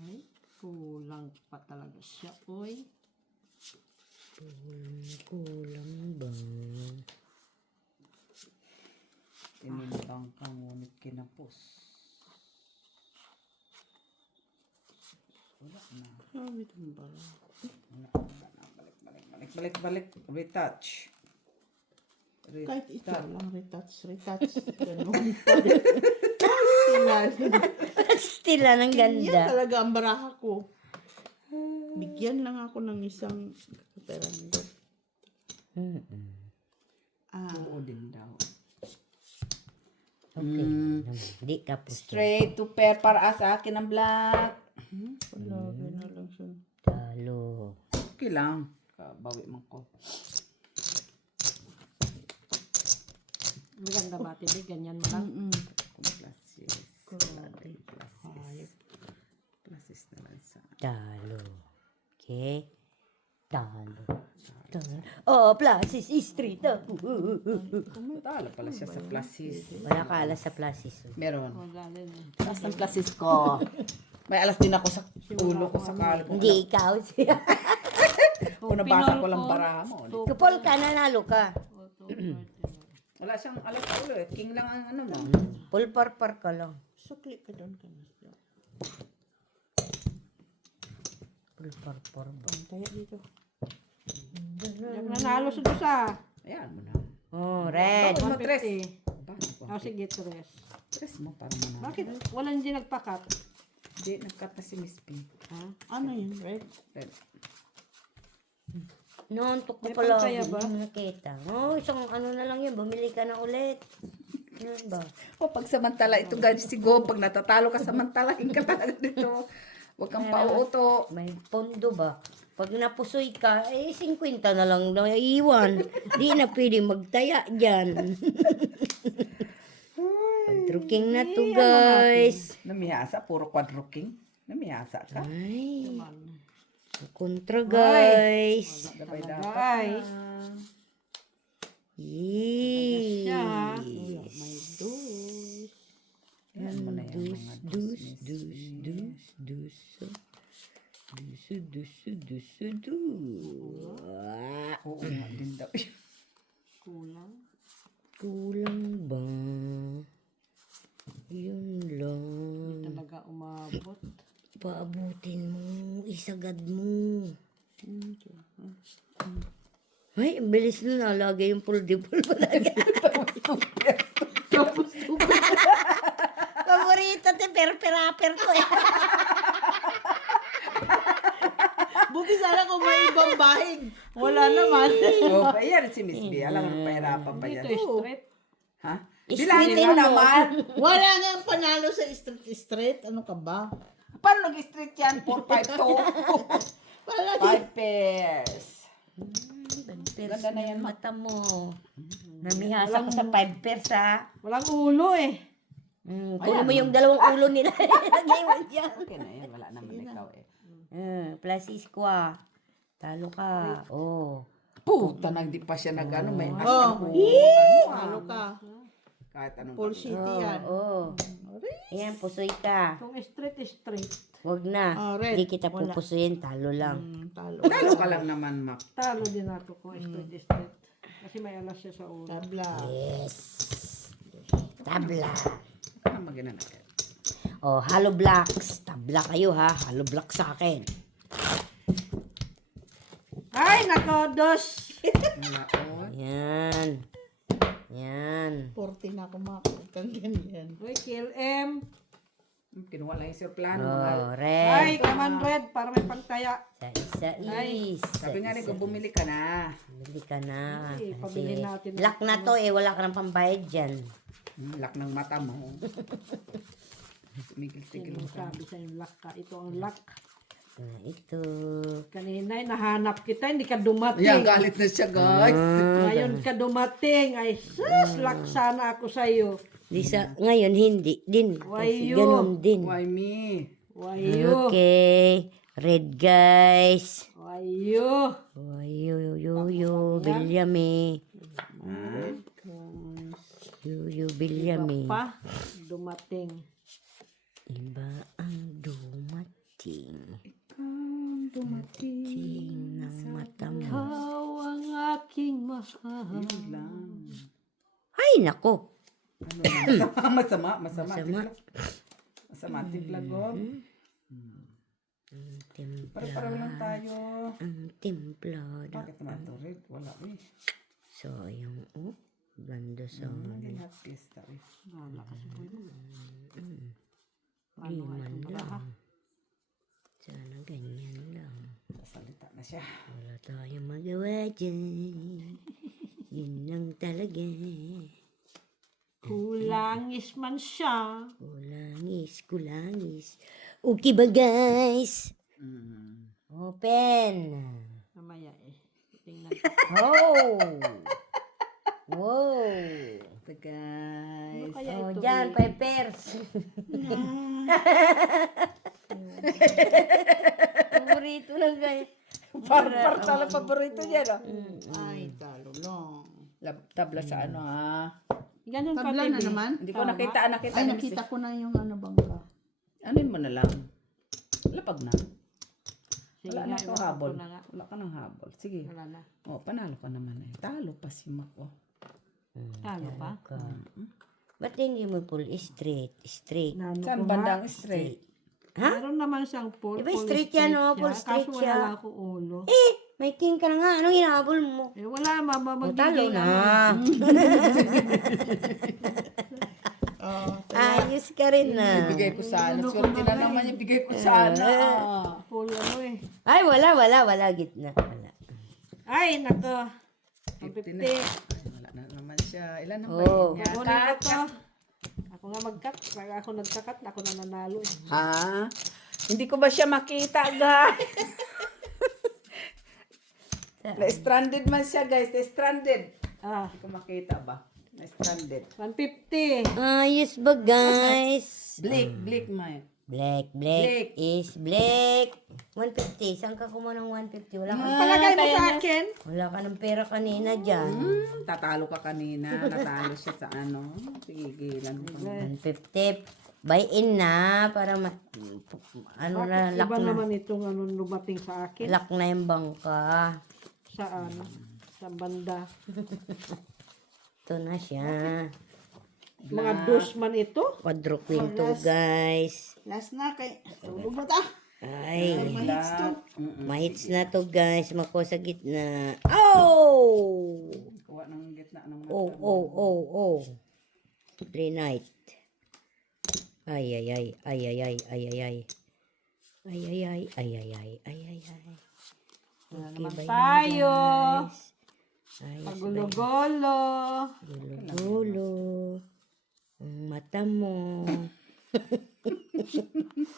Ay, kulang pa talaga siya, oy. Kulang ba? Tinintang ka, ngunit kinapos. Wala na. Sabi ko ba? Wala na. Balik. Retouch. Kahit ito lang, retouch. Ganun pa din. Tingnan. Stila ng Yan ganda. talaga ang baraha ko. Bigyan lang ako ng isang kaperando. Oo din daw. Okay. Hindi tapos. Straight to pair para sa akin ang black. Palagi na lang siya. Talo. Okay lang. Bawi mo ko. Maganda ba, tibi? Ganyan mo lang. Pluses. Pluses na lang sa... Talo. Okay. Talo. Oh, pluses is 3. Talo pala siya sa pluses. Wala ka alas sa pluses. Meron. Wala din eh. Taas ng pluses ko. May alas din ako sa ulo ko sa kala ko. Hindi ikaw siya. Kung nabasa ko lang baraha mo. Kupol ka, nanalo ka. Wala siyang alas sa ulo eh. King lang ang ano mo. Pulparpar ka lang. Sukli ka doon ka na. Pulparpar ba? Kaya dito. Nanalo sa dusa. Ayan mo na. Oh, red. Bakit mo tres? 150. Bakit mo? Oh, sige, tres. Tres mo para manalo. Bakit? Walang hindi nagpakat. Hindi, nagkat na si Miss P. Ha? Ano yun, red? Red. Noontok ko May pala. pantaya ba? Hindi nakita. Oh, isang ano na lang yun. Bumili ka na ulit. Ano ba? O pag samantala, ito guys, si Go, pag natatalo ka samantalahin ka talaga dito. Huwag kang pauuto. May pondo ba? Pag napusoy ka, 50 na lang na iwan. Di na pwede magtaya dyan. Quadruking na to, guys. Namihasa, puro quadruking. Namihasa ka. Ay, kontra, guys. Gabay Talaga dapat ay. na. Siya. Yes. Yan mo na yan, mga Dus. Oo nga din daw. Kulang. Kulang ba? Yun lang. Talaga umabot. Paabutin mo. Isagad mo. Ay, ang bilis nun. Nalagay yung foldable palagi. Paborito, te. Per-peraper ko eh. Buti sana kung may ibang bahig. Wala naman. Oh, yan si Miss B. Alam mo, pahirapan pa yan. Ito straight. Ha? Straight Bilangin mo mo. naman. Wala nga panalo sa street. Ano ka ba? Paano nag-street yan? 4, 5, 2. Wala 5 pairs. Ganda na yan mata mo. Namihasa ko sa 5 pairs ha. Walang ulo eh. Kunin mo yung dalawang ulo nila. Lagay mo dyan. Okay na yan. Wala naman ikaw eh. Francisco ah. Talo ka. Oh. Puta, nang di pa siya nag-ano. May Oh, asang ano ka? Kahit anong Full city yan. Oh. Ayan, pusoy ka. Kung straight, straight. Huwag na. Red. Hindi kita pupusuyin. Talo lang. Talo. Talo ka lang naman, Mac. Talo din ako kung straight, straight. Kasi may alas siya sa ulo. Tabla. Yes. Tabla. Ano magina na yan? Oh, hollow blocks. Tabla kayo ha. Hollow block sa akin. Ay, nako, dos. Yan. Yan. 40 na ako makakang ganyan. Uy, kill M. Kinuha lang yung sir plano. Oh, Ay, red. come on, red, para may pangtaya. Sa isa-is. Sabi nga rin kung bumili ka na. Bili ka na. Ay, Kasi pabili natin. lock na to eh. Wala ka ng pambayad dyan. Lak ng mata mo. Tumigil-tigil Sino ka. sabi sa yung lock ka? Ito ang lock. Ito. Kanina ay nahanap kita, hindi ka dumating. Ayan, galit na siya, guys. Ngayon ka dumating. Ay, sus, lock sana ako sa'yo. Lisa, ngayon hindi din. Kasi Why you? ganun din. Why me? Why you? Okay. Red guys. Why you? Why you, Bilyami. You, Bilyami. Pa, dumating. Iba ang dumating. Dumating ng mata mo. Ikaw ang aking mahal. Ay, nako. Masama. Masama. Masama. Tiplag, oh. Timpla. Para lang tayo. Ang timpla. Bakit naman ito, Red? Wala, eh. So, yung, ganda sa Hindi hot pista, eh. Di man lang. Sana ganyan lang. Sasalita na siya. Wala tayong magawa dyan. Yun lang talaga. Kulangis man siya. Kulangis. Okay ba guys? Open. Mamaya eh. Tingnan ko. Oh. Wow. Ito, guys. Kaya Oh, ito. dyan, 5 pairs. Paborito lang kayo. Par tala paborito niya, no? Ay, talo lang. Tabla sa ano, ha? Ganun ka, Tabla na baby. naman. Hindi ko nakita Ay, ni nakita Miss. ko na yung ano bangka. Ano mo na lang? Lapag na. Sige Wala nga, na ikaw iwasan habol. ko na nga. Wala ka ng habol. Sige. Wala na. Oh, panalo ka naman eh. Talo pa si Mac, oh. Talo pa? Ba't hindi mo pull straight? Straight. Nano Saan ko nga. bandang straight? Ha? Meron naman siyang full. Diba full straight yan, oh, full straight Kaso siya. wala akong ulo. Eh, may king ka na nga. Anong hinahabol mo? Eh, wala, mama. O, talo Magiging na. Oh, Ayos ka rin na. Bigay ko sana. Swerte na naman yung bigay ko sana. full ano eh. Ay, wala. Gitna. Wala. Ay, nako. 50 50. na. Ay, wala na naman siya. Ilan ang Oh. bayad niya? Kunin ko to. Ako nga mag-cut. Pag ako nagka-cut, ako na nanalo eh. Ha? Hindi ko ba siya makita, guys? Na-stranded man siya, guys. Na-stranded. Ah, Hindi ko makita ba? Na-stranded. 150. Ayos ba, guys? Blake, Mike. Black Black. is black. 150. Saan ka kumuha ng 150? Wala ka, Palagay mo sa akin. wala ka ng pera kanina dyan. Tatalo ka kanina. Natalo siya sa ano. Pigilan ko. 150. Buy in na para ano na, lock Iba na. naman itong ano lumating sa akin. Lock na yung bangka. Saan? Sa banda. Ito na siya. Mga dos man ito. Quadro quinto, guys. last na kay. Tulog ba ta? Ay, Mahits to. mahits na to guys. Mako sa gitna. Oh! Kuha ng gitna ng Oh. Trinite. Ay. Wala Okay naman ba yun, tayo. guys? Ayos ba yun? Pagulo-gulo. Gulo-gulo. Ang mata mo.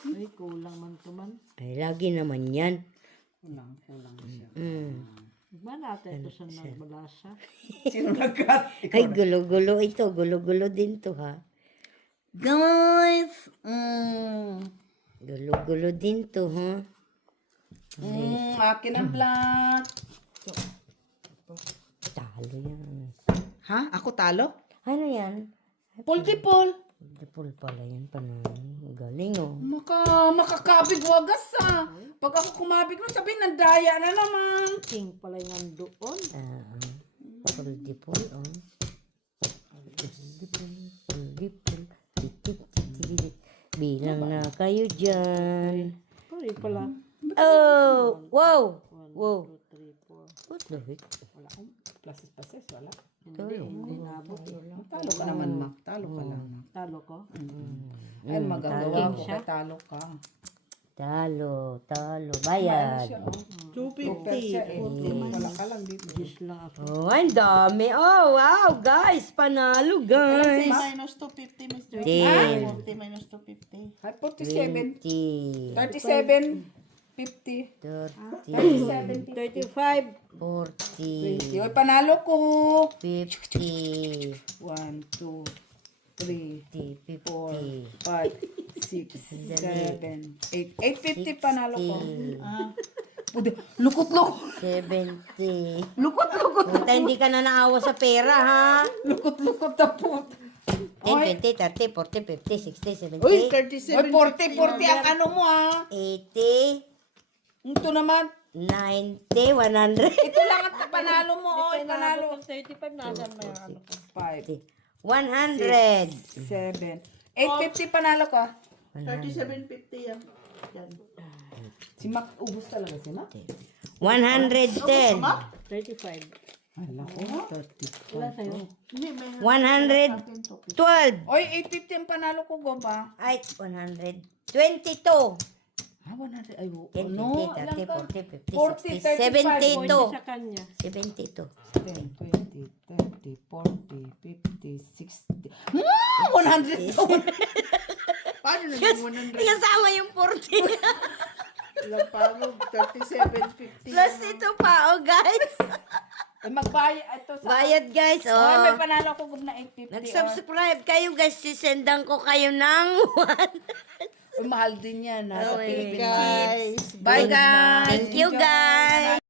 Ay, kulang man to man. Ay, lagi naman yan. Kulang siya. Ba natin ito sa nagbalasa? Sino nagkat? Ay, gulo-gulo ito. Gulo-gulo din to, ha? Guys, Gulo-gulo din to, ha? Akin ang black. Talo yan. Ha? Ako talo? Ano yan? Multiple. Dipol pala yan, panahon. Galing, oh. Makakabig wagas ah. Pag ako kumabig mo, sabihin nandaya na naman. King pala yung nandoon. Dipol, oh. Dipol. Titit. Bilang na kayo dyan. Ay, pala. Oh! Wow! 1, 2, 3, 4. What the heck? Wala akong plasis. Wala. Hindi nabot. Talo ka naman, Mac. Talo ka lang, Mac. Talo ko. Ay, magagawa ko. Talo ka. Talo. Bayad. 250. Wala ka lang dito. Diyos lang ako. Oh, ang dami. Oh, wow, guys. Panalo, guys. Minus 250, Mr. 10. 40 minus 250. Ay, 47. 20. 37. 50. 30. 35. 40. Yung panalo ko. 50. 1, 2, 3, 50. 5, 6, 7, 8. 850 panalo ko. Lukot-lukot. 70. Lukot-lukot. Puta, hindi ka na naawa sa pera, ha? Lukot-lukot na po. 10, 20, 30, 40, 50, 60, 70, Uy, 40 37. ang ano mo ah. 80, Ito naman. 90, 100. Ito lang ang panalo mo. Oy, panalo. Nabot ng 35 na yan may ano ko. 5, 100. 7. 850 panalo ko. 3750 yan. Yan. Si Mac, ubus talaga si Mac. 110. 35. Wala ko. Wala sa'yo. Hindi, may 112. Oy, 850 ang panalo ko, Goba. Ay, 122. Ah, 100. Ay, 10, no. 20, 30, 40, 40, 50, 60, 35. 72. Sa kanya. 72. 10, 20, 30, 40, 50, 60. 100 to. Paano naging 100? Kasama yung 40. Ilang pagod? 3750. Plus ito pa, oh guys. Eh, magbayad. Ito sa... Bayad guys, Oh, oh. may panalo ko na 850. Nag-subscribe kayo guys, sisendan ko kayo ng 1. Mahal din yan. Nasa Okay, Philippines. Guys. Bye, guys. Thank you guys.